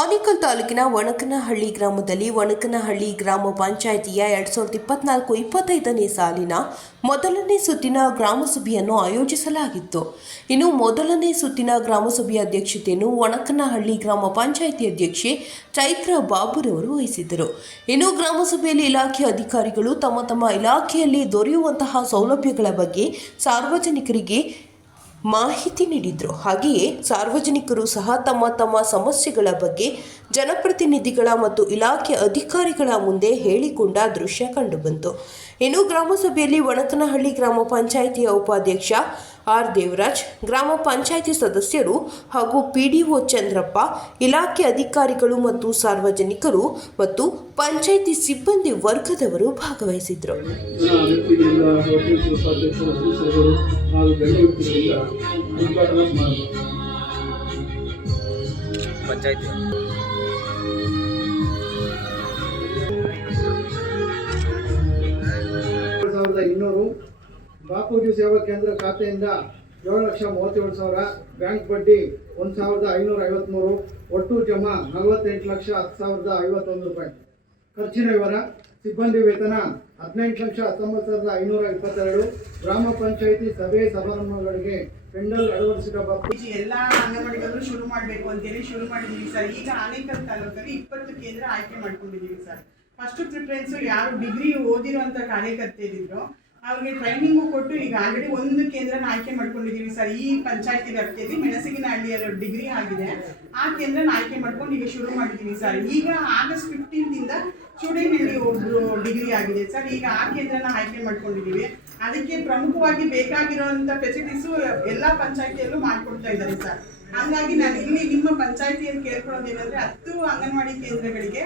ಆನೇಕಲ್ ತಾಲೂಕಿನ ಒಣಕನಹಳ್ಳಿ ಗ್ರಾಮದಲ್ಲಿ ಒಣಕನಹಳ್ಳಿ ಗ್ರಾಮ ಪಂಚಾಯಿತಿಯ ಎರಡ್ ಸಾವಿರದ ಇಪ್ಪತ್ನಾಲ್ಕು ಇಪ್ಪತ್ತೈದನೇ ಸಾಲಿನ ಮೊದಲನೇ ಸುತ್ತಿನ ಗ್ರಾಮಸಭೆಯನ್ನು ಆಯೋಜಿಸಲಾಗಿತ್ತು. ಇನ್ನು ಮೊದಲನೇ ಸುತ್ತಿನ ಗ್ರಾಮಸಭೆಯ ಅಧ್ಯಕ್ಷತೆಯನ್ನು ಒಣಕನಹಳ್ಳಿ ಗ್ರಾಮ ಪಂಚಾಯಿತಿ ಅಧ್ಯಕ್ಷೆ ಚೈತ್ರ ಬಾಬುರವರು ವಹಿಸಿದ್ದರು. ಇನ್ನು ಗ್ರಾಮಸಭೆಯಲ್ಲಿ ಇಲಾಖೆ ಅಧಿಕಾರಿಗಳು ತಮ್ಮ ತಮ್ಮ ಇಲಾಖೆಯಲ್ಲಿ ದೊರೆಯುವಂತಹ ಸೌಲಭ್ಯಗಳ ಬಗ್ಗೆ ಸಾರ್ವಜನಿಕರಿಗೆ ಮಾಹಿತಿ ನೀಡಿದರು. ಹಾಗೆಯೇ ಸಾರ್ವಜನಿಕರು ಸಹ ತಮ್ಮ ತಮ್ಮ ಸಮಸ್ಯೆಗಳ ಬಗ್ಗೆ ಜನಪ್ರತಿನಿಧಿಗಳ ಮತ್ತು ಇಲಾಖೆ ಅಧಿಕಾರಿಗಳ ಮುಂದೆ ಹೇಳಿಕೊಂಡ ದೃಶ್ಯ ಕಂಡುಬಂತು. ಇನ್ನು ಗ್ರಾಮಸಭೆಯಲ್ಲಿ ಒಣತನಹಳ್ಳಿ ಗ್ರಾಮ ಪಂಚಾಯಿತಿಯ ಉಪಾಧ್ಯಕ್ಷ ಆರ್. ದೇವರಾಜ್ ಗ್ರಾಮ ಪಂಚಾಯಿತಿ ಸದಸ್ಯರು ಹಾಗೂ ಪಿಡಿಒ ಚಂದ್ರಪ್ಪ ಇಲಾಖೆ ಅಧಿಕಾರಿಗಳು ಮತ್ತು ಸಾರ್ವಜನಿಕರು ಮತ್ತು ಪಂಚಾಯಿತಿ ಸಿಬ್ಬಂದಿ ವರ್ಗದವರು ಭಾಗವಹಿಸಿದ್ದರು. ಇನ್ನೂರು ಬಾಪೂಜಿ ಸೇವಾ ಕೇಂದ್ರ ಖಾತೆಯಿಂದ ಏಳು ಲಕ್ಷ ಮೂವತ್ತೇಳು ಸಾವಿರ ಬ್ಯಾಂಕ್ ಬಡ್ಡಿ ಒಂದು ಸಾವಿರದ ಐನೂರ ಐವತ್ತ್ಮೂರು ಒಟ್ಟು ಜಮಾ ನಲವತ್ತೆಂಟು ಲಕ್ಷ ಹತ್ತು ಸಾವಿರದ ಐವತ್ತೊಂದು ರೂಪಾಯಿ. ಖರ್ಚಿನ ವಿವರ, ಸಿಬ್ಬಂದಿ ವೇತನ ಹದಿನೆಂಟು ಲಕ್ಷ ಹತ್ತೊಂಬತ್ತು ಸಾವಿರದ ಐನೂರ ಇಪ್ಪತ್ತೆರಡು, ಗ್ರಾಮ ಪಂಚಾಯಿತಿ ಸಭೆ ಸಮಾರಂಭಗಳಿಗೆ ಪೆಂಡಲ್ ಅಳವಡಿಸಿದ ಬಾಪೂಜಿ. ಎಲ್ಲ ಅಂಗನವಾಡಿಗಳು ಶುರು ಮಾಡಬೇಕು ಅಂತೇಳಿ ಶುರು ಮಾಡಿದ್ದೀವಿ ಸರ್. ಈಗ ಆನೇಕಲ್ ತಾಲೂಕಲ್ಲಿ ಇಪ್ಪತ್ತು ಕೇಂದ್ರ ಆಯ್ಕೆ ಮಾಡ್ಕೊಂಡಿದ್ದೀವಿ ಸರ್. ಫಸ್ಟ್ ಪ್ರಿಫರೆನ್ಸು ಯಾರು ಡಿಗ್ರಿ ಓದಿರುವಂಥ ಕಾರ್ಯಕರ್ತೆಯರಿದ್ರು ಅವ್ರಿಗೆ ಟ್ರೈನಿಂಗು ಕೊಟ್ಟು ಈಗ ಆಲ್ರೆಡಿ ಒಂದು ಕೇಂದ್ರನ ಆಯ್ಕೆ ಮಾಡ್ಕೊಂಡಿದ್ದೀವಿ ಸರ್ ಈ ಪಂಚಾಯತಿ ವ್ಯಾಪ್ತಿಯಲ್ಲಿ ಮೆಣಸಿನಹಳ್ಳಿಯಲ್ಲಿ ಡಿಗ್ರಿ ಆಗಿದೆ. ಆ ಕೇಂದ್ರನ ಆಯ್ಕೆ ಮಾಡ್ಕೊಂಡು ಈಗ ಶುರು ಮಾಡಿದ್ದೀವಿ ಸರ್ ಈಗ ಆಗಸ್ಟ್ ಫಿಫ್ಟೀನ್ತಿಂದ ಚೂಡಿನಲ್ಲಿ ಒಬ್ರು ಡಿಗ್ರಿ ಆಗಿದೆ ಸರ್ ಈಗ ಆ ಕೇಂದ್ರನ ಆಯ್ಕೆ ಮಾಡ್ಕೊಂಡಿದ್ದೀವಿ ಅದಕ್ಕೆ ಪ್ರಮುಖವಾಗಿ ಬೇಕಾಗಿರುವಂತ ಫೆಸಿಲಿಟೀಸು ಎಲ್ಲ ಪಂಚಾಯತಿಯಲ್ಲೂ ಮಾಡ್ಕೊಡ್ತಾ ಇದ್ದಾರೆ ಸರ್ ಹಾಗಾಗಿ ನಾನು ಇಲ್ಲಿ ನಿಮ್ಮ ಪಂಚಾಯತಿಯಲ್ಲಿ ಕೇಳ್ಕೊಳ್ಳೋದೇನಂದ್ರೆ ಹತ್ತು ಅಂಗನವಾಡಿ ಕೇಂದ್ರಗಳಿಗೆ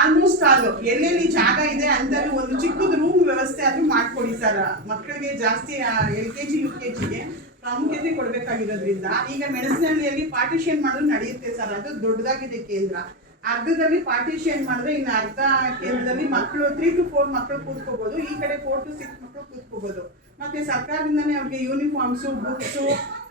ಆಲ್ಮೋಸ್ಟ್ ಆಲ್ ಎಲ್ಲೆಲ್ಲಿ ಜಾಗ ಇದೆ ಅಂತಲ್ಲಿ ಒಂದು ಚಿಕ್ಕದ ರೂಮ್ ವ್ಯವಸ್ಥೆ ಆದ್ರೂ ಮಾಡ್ಕೊಡಿ ಸರ್. ಮಕ್ಕಳಿಗೆ ಜಾಸ್ತಿ L K G, U K ಜಿಗೆ ಪ್ರಾಮುಖ್ಯತೆ ಕೊಡಬೇಕಾಗಿರೋದ್ರಿಂದ ಈಗ ಮೆಣಸಿನಹಳ್ಳಿಯಲ್ಲಿ ಪಾರ್ಟಿಷನ್ ಮಾಡೋದು ನಡೆಯುತ್ತೆ ಸರ್. ಅದು ದೊಡ್ಡದಾಗಿದೆ ಕೇಂದ್ರ. ಅರ್ಧದಲ್ಲಿ ಪಾರ್ಟಿಷನ್ ಮಾಡಿದ್ರೆ ಇನ್ನು ಅರ್ಧ ಕೇಂದ್ರದಲ್ಲಿ ಮಕ್ಕಳು ತ್ರೀ ಟು ಫೋರ್ ಮಕ್ಕಳು ಕೂತ್ಕೋಬಹುದು ಈ ಕಡೆ ಫೋರ್ ಟು ಸಿಕ್ಸ್ ಮಕ್ಕಳು ಕೂತ್ಕೋಬಹುದು ಮತ್ತೆ ಸರ್ಕಾರದಿಂದನೇ ಅವ್ರಿಗೆ ಯೂನಿಫಾರ್ಮ್ಸು ಬುಕ್ಸು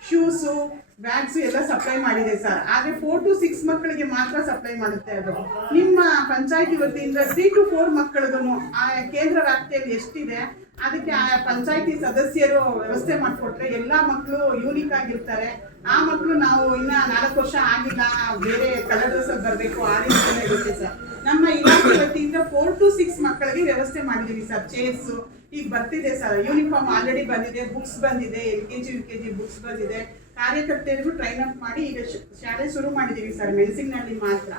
ಶೂಸು ಬ್ಯಾಗ್ಸ್ ಎಲ್ಲ ಸಪ್ಲೈ ಮಾಡಿದೆ ಸರ್ ಆದ್ರೆ ಫೋರ್ ಟು ಸಿಕ್ಸ್ ಮಕ್ಕಳಿಗೆ ಮಾತ್ರ ಸಪ್ಲೈ ಮಾಡುತ್ತೆ ಅದು. ನಿಮ್ಮ ಪಂಚಾಯತಿ ವತಿಯಿಂದ ತ್ರೀ ಟು ಫೋರ್ ಮಕ್ಕಳಿಗೂ ಆ ಕೇಂದ್ರ ವ್ಯಾಪ್ತಿಯಲ್ಲಿ ಎಷ್ಟಿದೆ? ಅದಕ್ಕೆ ಆ ಪಂಚಾಯತಿ ಸದಸ್ಯರು ವ್ಯವಸ್ಥೆ ಮಾಡಿಕೊಟ್ರೆ ಎಲ್ಲ ಮಕ್ಕಳು ಯೂನಿಕ್ ಆಗಿರ್ತಾರೆ. ಆ ಮಕ್ಕಳು ನಾವು ಇನ್ನ ನಾಲ್ಕು ವರ್ಷ ಆಗಿಲ್ಲ, ಬೇರೆ ಕಲರ್ ಡ್ರೆಸ್ ಬರಬೇಕು, ಆ ರೀತಿ ಇರುತ್ತೆ ಸರ್. ನಮ್ಮ ಇಲಾಖೆ ವತಿಯಿಂದ ಫೋರ್ ಟು ಸಿಕ್ಸ್ ಮಕ್ಕಳಿಗೆ ವ್ಯವಸ್ಥೆ ಮಾಡಿದೀವಿ ಸರ್ ಚೇರ್ಸ್ ಈಗ ಬರ್ತಿದೆ ಸರ್ ಯೂನಿಫಾರ್ಮ್ ಆಲ್ರೆಡಿ ಬಂದಿದೆ ಬುಕ್ಸ್ ಬಂದಿದೆ L K G U K G books ಬಂದಿದೆ. ಕಾರ್ಯಕರ್ತೆಯರಿಗೂ ಟ್ರೈನ್ ಅಪ್ ಮಾಡಿ ಈಗ ಶಾಲೆ ಶುರು ಮಾಡಿದೀವಿ ಸರ್ ಮೆಣಸಿನಲ್ಲಿ ಮಾತ್ರ.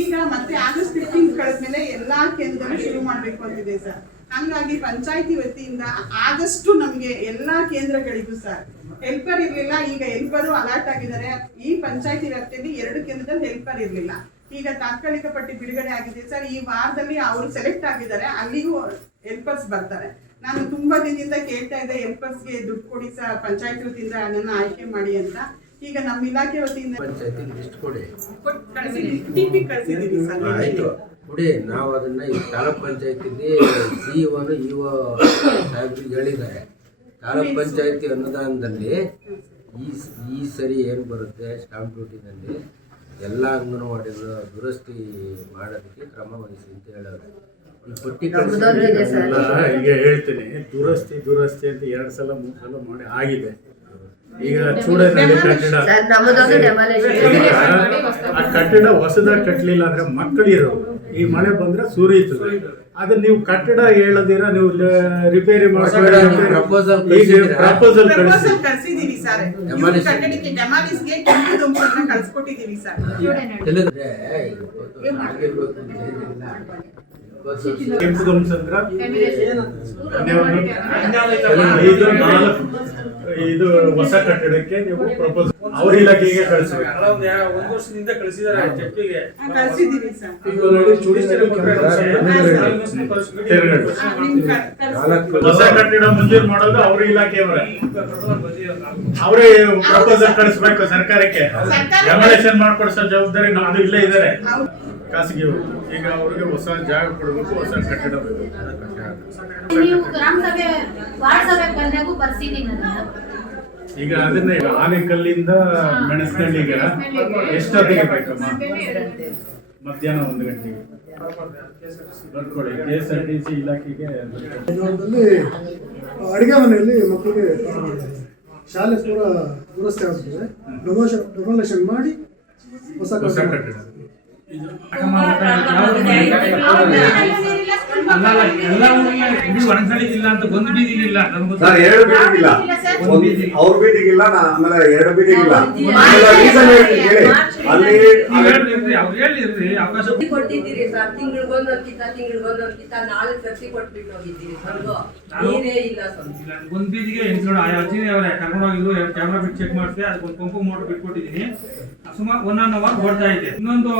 ಈಗ ಮತ್ತೆ ಆಗಸ್ಟ್ ಫಿಫ್ಟೀನ್ ಕಳೆದ್ಮೇಲೆ ಎಲ್ಲಾ ಕೇಂದ್ರಗಳು ಶುರು ಮಾಡಬೇಕು ಅಂತಿದೆ ಸರ್. ಹಂಗಾಗಿ ಪಂಚಾಯತಿ ವತಿಯಿಂದ ಆದಷ್ಟು ನಮಗೆ ಎಲ್ಲಾ ಕೇಂದ್ರಗಳಿಗೂ ಸರ್ ಹೆಲ್ಪರ್ ಇರಲಿಲ್ಲ ಈಗ ಹೆಲ್ಪರು ಅಲರ್ಟ್ ಆಗಿದ್ದಾರೆ. ಈ ಪಂಚಾಯತಿ ವ್ಯಾಪ್ತಿಯಲ್ಲಿ ಎರಡು ಕೇಂದ್ರದಲ್ಲಿ ಹೆಲ್ಪರ್ ಇರಲಿಲ್ಲ. ಈಗ ತಾತ್ಕಾಲಿಕ ಪಟ್ಟಿ ಬಿಡುಗಡೆ ಆಗಿದೆ. ಸರ್ ಈ ವಾರದಲ್ಲಿ ಅವರು ಸೆಲೆಕ್ಟ್ ಆಗಿದ್ದಾರೆ. ಅಲ್ಲಿಗೂ ಹೆಲ್ಪರ್ಸ್ ಬರ್ತಾರೆ. ನಾನು ತುಂಬಾ ದಿನದಿಂದ ಕೇಳ್ತಾ ಇದ್ದೆ ಹೆಲ್ಪರ್ಸ್ಗೆ ದುಡ್ಡು ಕೊಡಿ ಸರ್ ಪಂಚಾಯತ್ ವತಿಯಿಂದ ನನ್ನ ಆಯ್ಕೆ ಮಾಡಿ ಅಂತ. ಈಗ ನಮ್ಮ ಇಲಾಖೆ ವತಿಯಿಂದ ಪಂಚಾಯತಿ ಲಿಸ್ಟ್ ಕೊಡಿ. ಟಿ ಪಿ ಕಳಿಸಿದ್ದೀವಿ ಸರ್. ಕೊಡಿ ನಾವು ಅದನ್ನ ಈ ತಾಲೂಕ್ ಪಂಚಾಯತಿಲಿ ಸಿ ಒನು ಇ ಒ ಸಾಹೇಬ್ರಿಗೆ ಹೇಳಿದ್ದಾರೆ. ತಾಲೂಕ್ ಪಂಚಾಯತಿ ಅನುದಾನದಲ್ಲಿ ಈ ಈ ಸರಿ ಏನು ಬರುತ್ತೆ ಸ್ಟಾಂಪ್ ಡ್ಯೂಟಿನಲ್ಲಿ ಎಲ್ಲ ಅಂಗನವಾಡಿಗಳ ದುರಸ್ತಿ ಮಾಡೋದಕ್ಕೆ ಕ್ರಮ ವಹಿಸಿ ಅಂತ ಹೇಳೋದು. ಈ ಪಟ್ಟಿ ಈಗ ಹೇಳ್ತೀನಿ. ದುರಸ್ತಿ ದುರಸ್ತಿ ಅಂತ ಎರಡು ಸಲ ಮೂರು ಸಲ ಮಾಡಿ ಆಗಿದೆ. ಈಗ ಚೂಡನಲ್ಲಿ ಕಟ್ಟಡ. ಆ ಕಟ್ಟಡ ಹೊಸದಾಗಿ ಕಟ್ಟಲಿಲ್ಲ ಅಂದ್ರೆ ಮಕ್ಕಳಿರೋ ಈ ಮಳೆ ಬಂದ್ರೆ ಸುರಿಯುತ್ತದೆ ಅದನ್ನ ನೀವು ಕಟ್ಟಡ ಹೇಳದಿರ ನೀವು ರಿಪೇರಿ? Proposal ಕಳ್ಸಿದೀವಿ sir. ಕಟ್ಟಡಕ್ಕೆ ಡೆಮಾಲಿಸ್ಗೆ ಕೆಂಪು ದುಂಪನ್ನ ಕಳ್ಸಿಕೊಟ್ಟಿದ್ದೀವಿ ಸರ್ ಇದು ಹೊಸ ಕಟ್ಟಡಕ್ಕೆ ನೀವು ಪ್ರಪೋಸ್ ಅವ್ರ ಇಲಾಖೆಗೆ ಕಳಿಸಬೇಕು. ಒಂದು ಒಂದು ವರ್ಷದಿಂದ ಕಳಿಸಿದ್ದಾರೆ. ಹೊಸ ಕಟ್ಟಡ ಮಂಜೂರು ಮಾಡೋದು ಅವ್ರ ಇಲಾಖೆಯವರೇ. ಅವರೇ ಪ್ರಪೋಸಲ್ ಕಳಿಸ್ಬೇಕು ಸರ್ಕಾರಕ್ಕೆ. ಎಮಲೇಷನ್ ಮಾಡ್ಕೊಡ್ಸೋ ಜವಾಬ್ದಾರಿ ನಮ್ದು ಇಲ್ಲೇ ಇದ್ದಾರೆ. ಖಾಸಗಿ ಈಗ ಅವ್ರಿಗೆ ಹೊಸ ಜಾಗ ಕೊಡಬೇಕು ಹೊಸ ಕಟ್ಟಡ ಬೇಕು. ನೀವು ಗ್ರಾಮ ಸಭೆ ವಾರ್ಡ್ ಸಭೆ ಬಂದಾಗೂ ಬರ್ಸಿದ್ದೀನಿ ಅದನ್ನ ಈಗ ಅದನ್ನ ಈಗ ಆನೆಕಲ್ಲಿಂದ ಮೆಣಸಿನಲ್ಲಿ ಎಷ್ಟೊತ್ತಿಗೆ ಬೇಕಮ್ಮ ಮಧ್ಯಾಹ್ನ ಒಂದು ಗಂಟೆಗೆ. ಬರ್ಕೊಳ್ಳಿ K S R T C ಇಲಾಖೆಗೆ ಅಡುಗೆ ಮನೆಯಲ್ಲಿ ಮಕ್ಕಳಿಗೆ ಶಾಲೆ ಪೂರ ದುರಸ್ತಿ ಆಗ್ತದೆ ಡೊನೇಷನ್ ಡೊನೇಷನ್ ಮಾಡಿ ಹೊಸ ಹೊಸ ಕಟ್ಟಡ. ಕಟ್ಟಡ ಎಲ್ಲ ಊರಲ್ಲಿ ಇಡೀ ಒಣಸಳಿ ಇಲ್ಲ ಅಂತ ಒಂದು ಬೀದಿ ಇಲ್ಲ ನಮ್ಗೆ ಸರ್ ಎರಡು ಬೀದಿಗಿಲ್ಲ. ಒಂದು ಅವ್ರ ಬೀದಿಗಿಲ್ಲ ನಾ ಆಮೇಲೆ ಎರಡು ಬೀದಿಗಿಲ್ಲ. ಹೇಳ್ತೀನಿ ಅಲ್ಲಿ ನೀವ್ ಹೇಳಿರ್ರಿ ಅವ್ರು ಹೇಳಿರ್ರಿ ಅವಕಾಶ ಕೊಟ್ಟಿದ್ದೀರಿ ಸರ್. ತಿಂಗಳಿಗೊಂದೊಂದ್ ಕಿತ್ತ ತಿಂಗಳಿಗೊಂದೊಂದ್ ಕಿತ್ತ ನಾಲ್ಕು ಸರ್ತಿ ಕೊಟ್ಬಿಟ್ಟು ಹೋಗಿದ್ದೀರಿ ಬಂದು ನೀರೇ ಇಲ್ಲ ಸ್ವಾಮಿ ಇಲ್ಲ, ಒಂದ್ ಬೀದಿಗೆ ಎಂಟು ಅವರೇ ಕರ್ಕೊಂಡು ಹೋಗಿದ್ರು ಎರಡು ಕ್ಯಾಮ್ರಾ ಬಿಟ್ಟು ಚೆಕ್ ಮಾಡಿಸಿ ಅದಕ್ಕೆ ಒಂದು ಪಂಪು ಮೋಟರ್ ಬಿಟ್ಕೊಟ್ಟಿದ್ದೀನಿ. ಸುಮಾರು ಒನ್ ಆನ್ ಅವರ್ ಓಡ್ತಾ ಇದೆ. ಇನ್ನೊಂದು